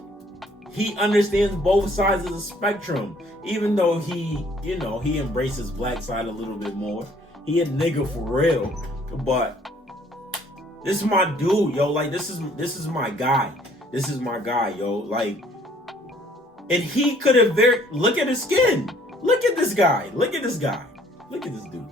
He understands both sides of the spectrum. Even though he embraces black side a little bit more. He a nigga for real. But this is my dude, yo. Like, this is my guy. This is my guy, yo. Like, and he could have look at his skin. Look at this guy. Look at this guy. Look at this dude.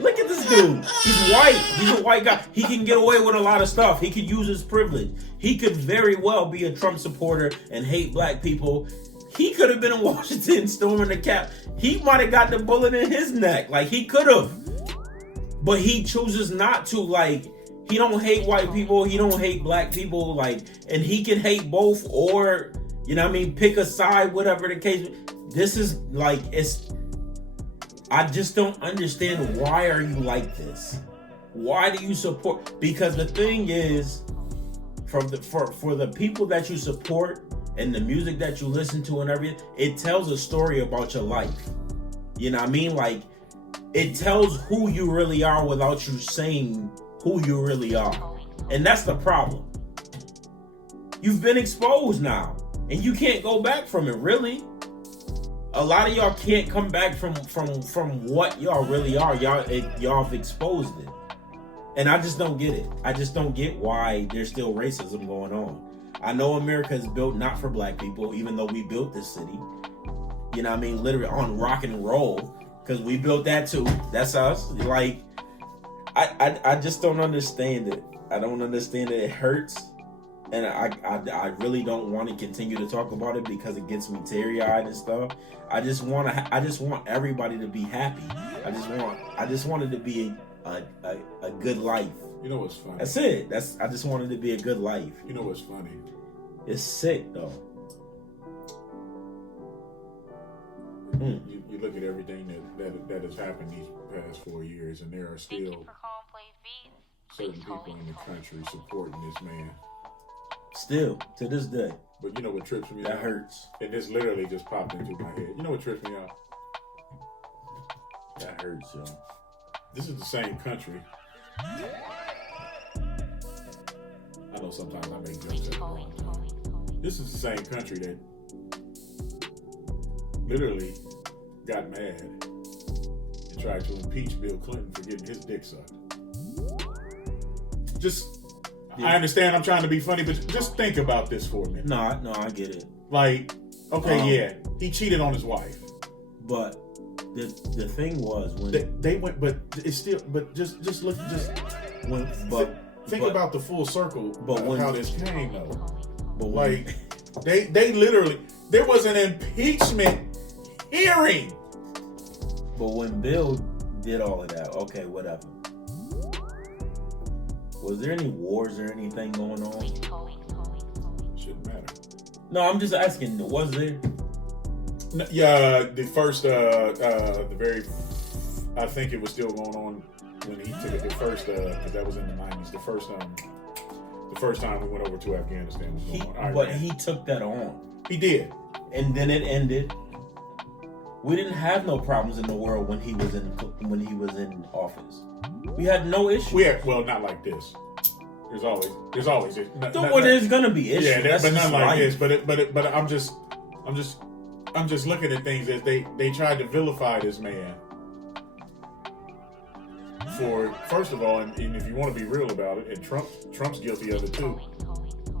Look at this dude. He's white. He's a white guy. He can get away with a lot of stuff. He could use his privilege. He could very well be a Trump supporter and hate black people. He could have been in Washington storming the Cap. He might have got the bullet in his neck. Like, he could have. But he chooses not to. Like, he don't hate white people. He don't hate black people. Like, and he can hate both or, you know what I mean, pick a side, whatever the case. This is like, I just don't understand, why are you like this? Why do you support? Because the thing is, for the people that you support and the music that you listen to and everything, it tells a story about your life. You know what I mean? Like, it tells who you really are without you saying who you really are. And that's the problem. You've been exposed now, and you can't go back from it, really. A lot of y'all can't come back from what y'all really are. Y'all have exposed it. And I just don't get it. I just don't get why there's still racism going on. I know America is built not for black people, even though we built this city. You know what I mean? Literally on rock and roll. Because we built that too. That's us. Like, I just don't understand it. I don't understand it. It hurts. And I really don't want to continue to talk about it because it gets me teary-eyed and stuff. I just want everybody to be happy. I just want it to be a good life. You know what's funny? That's it. I just want it to be a good life. You know what's funny? It's sick though. You look at everything that has happened these past 4 years, and there are still certain people in the country supporting this man. Still, to this day. But you know what trips me out? That hurts. And this literally just popped into my head. You know what trips me out? That hurts, yo. This is the same country. I know sometimes I make jokes at the wrong time. This is the same country that literally got mad and tried to impeach Bill Clinton for getting his dick sucked. I understand I'm trying to be funny, but just think about this for a minute. No, I get it. Like, okay, yeah, he cheated on his wife. But the thing was when they went, but it's still, but just look, when, think about the full circle of how this came though. But like they literally, there was an impeachment hearing. But when Bill did all of that, okay, whatever. Was there any wars or anything going on? Shouldn't matter. No, I'm just asking. Was there? No, yeah, the first, the very, I think it was still going on when he took it. The first, because that was in the 90s. The first time we went over to Afghanistan was going on. But he took that on. He did, and then it ended. We didn't have no problems in the world when he was in office. We had no issues. Well, not like this. There's always there's gonna be issues. Yeah, but not like this. But I'm just looking at things as they tried to vilify this man for, first of all, and if you want to be real about it, and Trump's guilty of it too.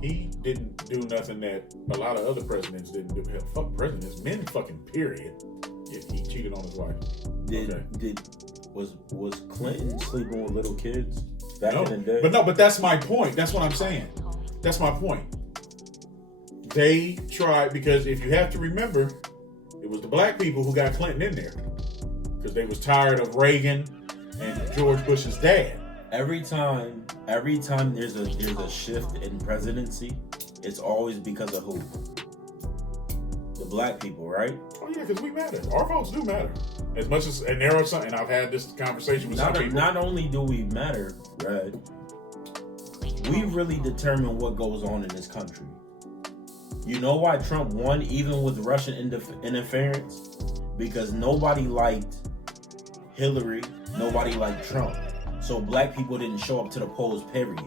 He didn't do nothing that a lot of other presidents didn't do. Hell, fuck presidents, men fucking period. He cheated on his wife. Was Clinton sleeping with little kids back in the day? But that's my point. That's what I'm saying. That's my point. They tried, because if you have to remember, it was the black people who got Clinton in there because they was tired of Reagan and George Bush's dad. Every time there's a shift in presidency, it's always because of who? The black people, right? Oh yeah, because we matter. Our votes do matter. As much as, and there are some, and I've had this conversation with some people. Not only do we matter, Red, we really determine what goes on in this country. You know why Trump won even with Russian interference? Because nobody liked Hillary, nobody liked Trump. So black people didn't show up to the polls, period.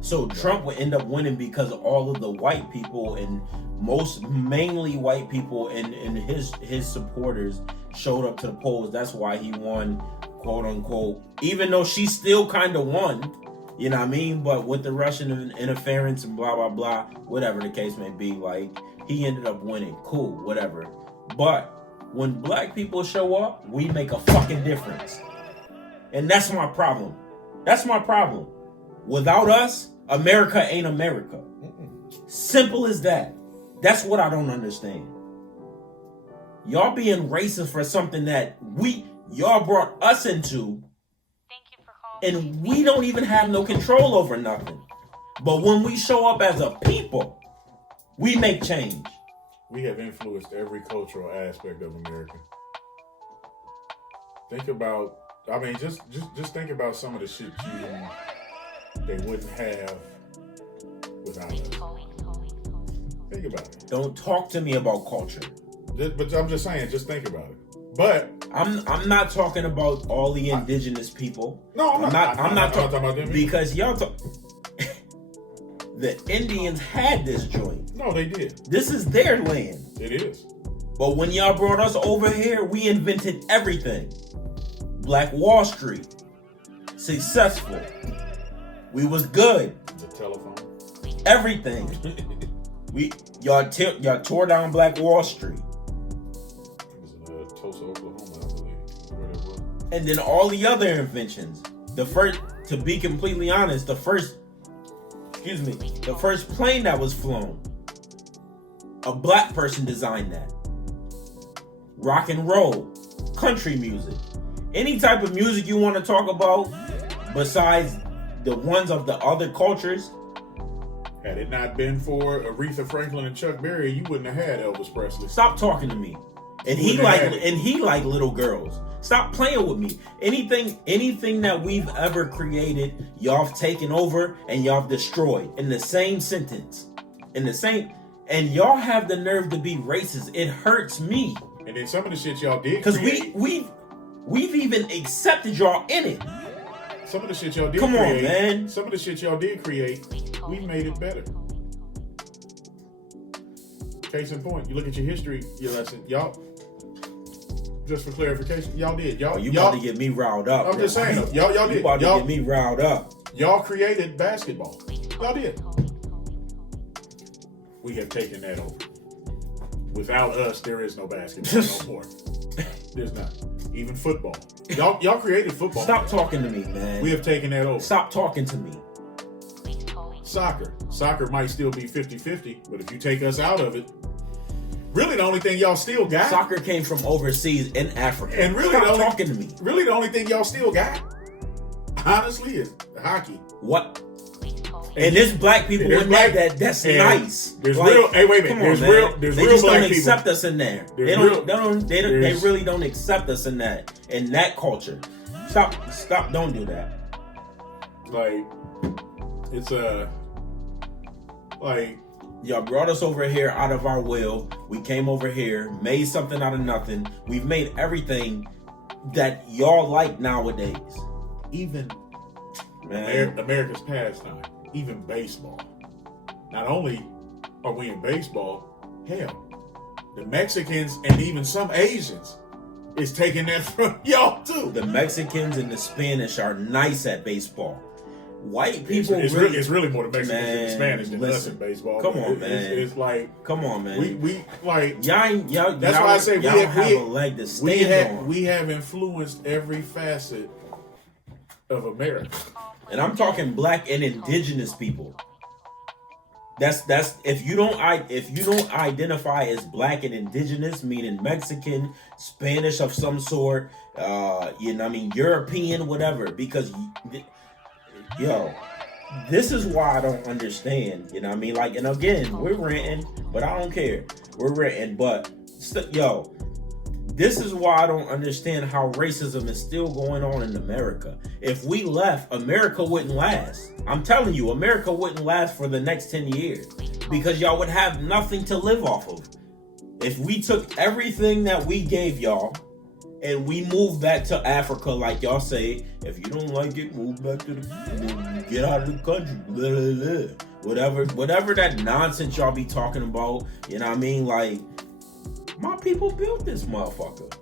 So Trump would end up winning because all of the white people and mainly white people and his supporters showed up to the polls. That's why he won, quote unquote, even though she still kind of won, you know what I mean? But with the Russian interference and blah, blah, blah, whatever the case may be, like, he ended up winning. Cool, whatever. But when black people show up, we make a fucking difference. And that's my problem. That's my problem. Without us, America ain't America. Simple as that. That's what I don't understand. Y'all being racist for something that y'all brought us into, and we don't even have no control over nothing. But when we show up as a people, we make change. We have influenced every cultural aspect of America. Think about, I mean, just think about some of the shit they wouldn't have without us. Think about it. Don't talk to me about culture. But I'm just saying, just think about it. But I'm not talking about all the indigenous people. No, I'm not talking about them because y'all talk. The Indians had this joint. No, they did. This is their land. It is. But when y'all brought us over here, we invented everything. Black Wall Street. Successful. We was good. The telephone. Everything. Y'all tore down Black Wall Street. It was Tulsa, Oklahoma, I believe. Where it was. And then all the other inventions. The first, to be completely honest, the first plane that was flown, a black person designed that. Rock and roll, country music, any type of music you want to talk about besides the ones of the other cultures. Had it not been for Aretha Franklin and Chuck Berry, you wouldn't have had Elvis Presley. Stop talking to me. And he like little girls. Stop playing with me. Anything that we've ever created, y'all have taken over and y'all have destroyed in the same sentence. And y'all have the nerve to be racist. It hurts me. And then some of the shit y'all did because we've even accepted y'all in it. Some of the shit y'all did Come create. on, man. Some of the shit y'all did create, we made it better. Case in point, you look at your history, your lesson, y'all. Just for clarification, y'all did. Y'all about to get me riled up. I'm just saying, y'all did. You about to get me riled up. Y'all created basketball. Y'all did. We have taken that over. Without us, there is no basketball no more. There's not. Even football. Y'all created football. Stop talking to me, man. We have taken that over. Stop talking to me. Soccer might still be 50-50, but if you take us out of it, really the only thing y'all still got. Soccer came from overseas in Africa. And really Stop talking to me. Really the only thing y'all still got, honestly, is hockey. What? And there's black people in there that's nice. There's real. Hey, wait a minute. There's they real just black don't people. accept us in there. They really don't accept us in that culture. Stop. Don't do that. Like, it's like. Y'all brought us over here out of our will. We came over here, made something out of nothing. We've made everything that y'all like nowadays. Even America's pastime. Even baseball. Not only are we in baseball, hell, the Mexicans and even some Asians is taking that from y'all too. The Mexicans and the Spanish are nice at baseball. White people it's really more the Mexicans and the Spanish than us in baseball. Come on, man. It's like, come on, man. We like y'all. That's why I say we have a leg to stand on. We have influenced every facet of America. And I'm talking black and indigenous people. That's if you don't identify as black and indigenous, meaning Mexican, Spanish of some sort, European, whatever. Because, this is why I don't understand. You know what I mean? Like, and again, we're ranting, but I don't care. We're ranting, but this is why I don't understand how racism is still going on in America. If we left, America wouldn't last. I'm telling you, America wouldn't last for the next 10 years because y'all would have nothing to live off of. If we took everything that we gave y'all and we moved back to Africa, like y'all say, if you don't like it, move back to get out of the country, blah, blah, blah. Whatever that nonsense y'all be talking about, you know what I mean? Like, my people built this motherfucker.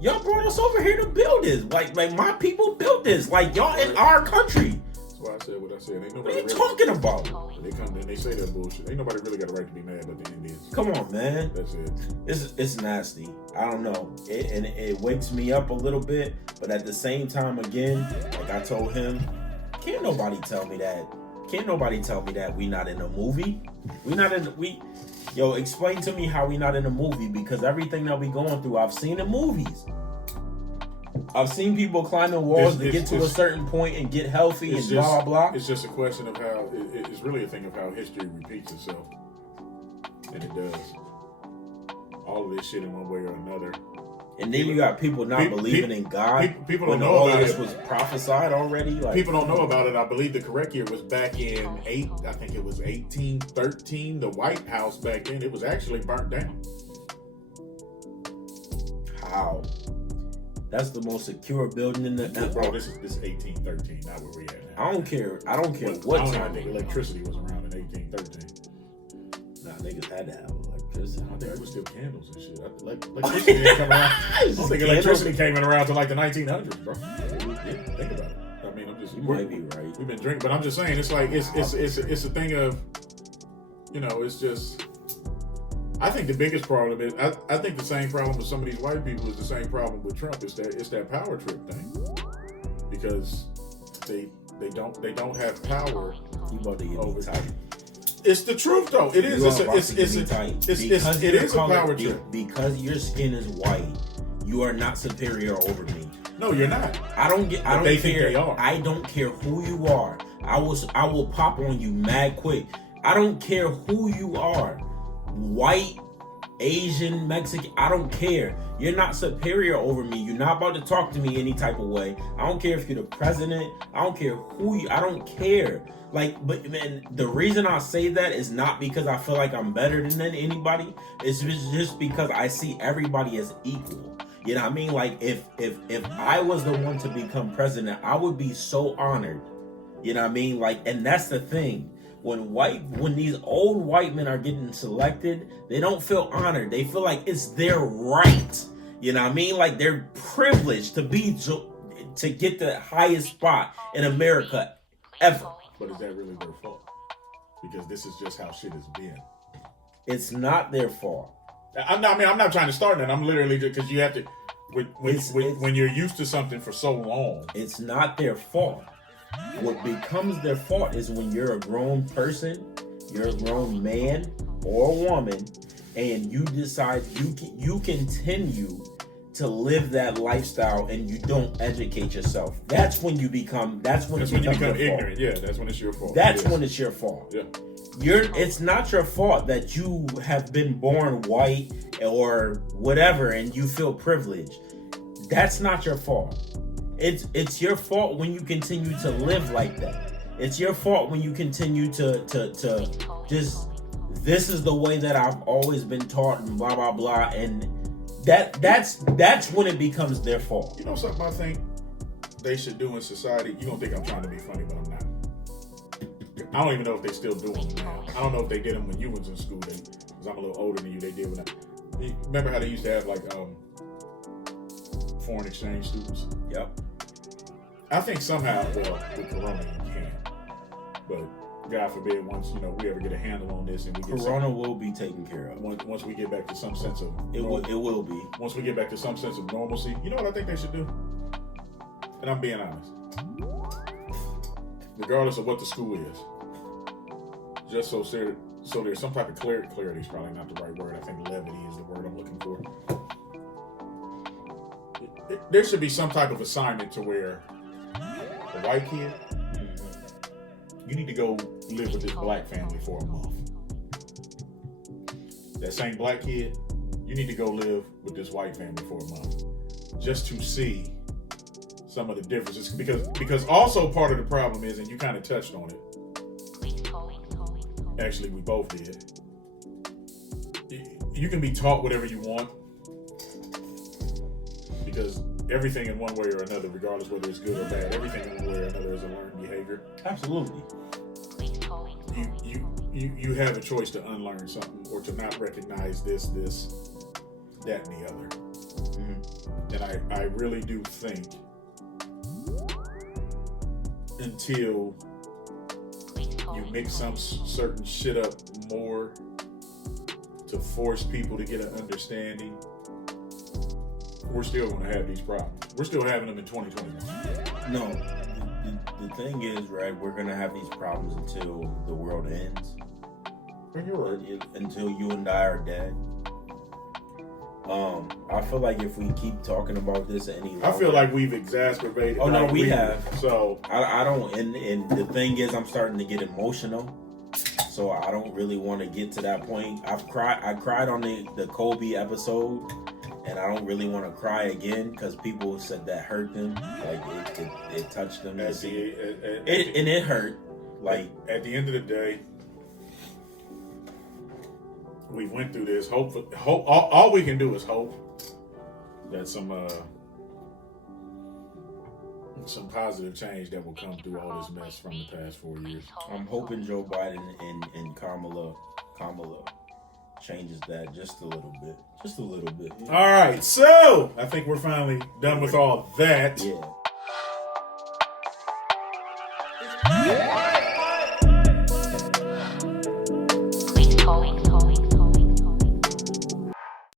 Y'all brought us over here to build this. Like my people built this. Like, y'all in our country. That's why I said what I said. Ain't nobody what are you talking about? They come in, they say that bullshit. Ain't nobody really got a right to be mad, but the Indians. Come on, man. That's it. It's nasty. I don't know. It wakes me up a little bit, but at the same time, again, like I told him, can't nobody tell me that. Can't nobody tell me that we not in a movie. Explain to me how we not in a movie, because everything that we going through, I've seen in movies. I've seen people climbing walls to get to a certain point and get healthy and blah, blah, blah. It's just a question of how, it's really a thing of how history repeats itself. And it does. All of this shit in one way or another. And then you got people not believing in God. People don't know about it. All this was prophesied already. Like, people don't know about it. I believe the correct year was back in 1813. The White House back then, it was actually burnt down. How? That's the most secure building in the bro. This is 1813, not where we at now. I don't care what time. I don't think electricity was around in 1813. Nah, niggas had to have electricity. I think it was still candles and shit. Electricity didn't come around. I don't think electricity came in around to like the 1900s, bro. Yeah, think about it. I mean, I'm just. You might be right. We've been drinking, but I'm just saying, it's like it's a thing of, it's just. I think the biggest problem is I think the same problem with some of these white people is the same problem with Trump. It's that power trip thing, because they don't have power. You about to get me tight. It's the truth, though. It is. It is a power trip. Because your skin is white, you are not superior over me. No, you're not. I don't care. Think they are. I don't care who you are. I will pop on you mad quick. I don't care who you are. White, Asian, Mexican, I don't care. You're not superior over me. You're not about to talk to me any type of way. I don't care if you're the president. I don't care I don't care. But man, the reason I say that is not because I feel like I'm better than anybody. It's just because I see everybody as equal. You know what I mean? Like, if I was the one to become president, I would be so honored. You know what I mean? Like, and that's the thing. When these old white men are getting selected, they don't feel honored. They feel like it's their right. You know what I mean? Like, they're privileged to be to get the highest spot in America ever. But is that really their fault? Because this is just how shit has been. It's not their fault. I'm not trying to start that. I'm literally just because you have to. When you're used to something for so long, it's not their fault. What becomes their fault is when you're a grown person, you're a grown man or woman, and you decide you continue to live that lifestyle and you don't educate yourself. That's when you become. That's when you become ignorant. Yeah, that's when it's your fault. That's when it's your fault. Yeah. It's not your fault that you have been born white or whatever and you feel privileged. That's not your fault. It's your fault when you continue to live like that. It's your fault when you continue to just, this is the way that I've always been taught and blah blah blah, and that's when it becomes their fault. You know something I think they should do in society? You don't think I'm trying to be funny, but I'm not. I don't even know if they still do them now. I don't know if they did them when you was in school. Because I'm a little older than you. They did when remember how they used to have like foreign exchange students? Yep. I think somehow, well, with Corona you can, but God forbid once we ever get a handle on this and we get Corona will be taken care of. Once we get back to some sense of it will be. Once we get back to some sense of normalcy, you know what I think they should do? And I'm being honest. Regardless of what the school is, just so there's some type of clarity is probably not the right word. I think levity is the word I'm looking for. There should be some type of assignment to where a white kid, you need to go live with this black family for a month. That same black kid, you need to go live with this white family for a month, just to see some of the differences. Because also part of the problem is, and you kind of touched on it. Actually, we both did. You can be taught whatever you want, because everything in one way or another, regardless whether it's good or bad, everything in one way or another is a learned behavior. Absolutely. You have a choice to unlearn something or to not recognize this, that, and the other. Mm-hmm. And I really do think until you mix some certain shit up more to force people to get an understanding, we're still going to have these problems. We're still having them in 2021. No, the thing is, right, we're going to have these problems until the world ends. And you're right. Until you and I are dead. I feel like if we keep talking about this any longer, I feel like we've exacerbated. Oh no, we have. So I don't, and the thing is, I'm starting to get emotional. So I don't really want to get to that point. I cried on the Kobe episode, and I don't really want to cry again because people said that hurt them, like it touched them, and it hurt. Like at the end of the day, we went through this. Hope. All we can do is hope that some positive change that will come through all this mess from the past 4 years. I'm hoping Joe Biden and Kamala changes that just a little bit. Yeah. All right, so I think we're finally done with all that. Yeah.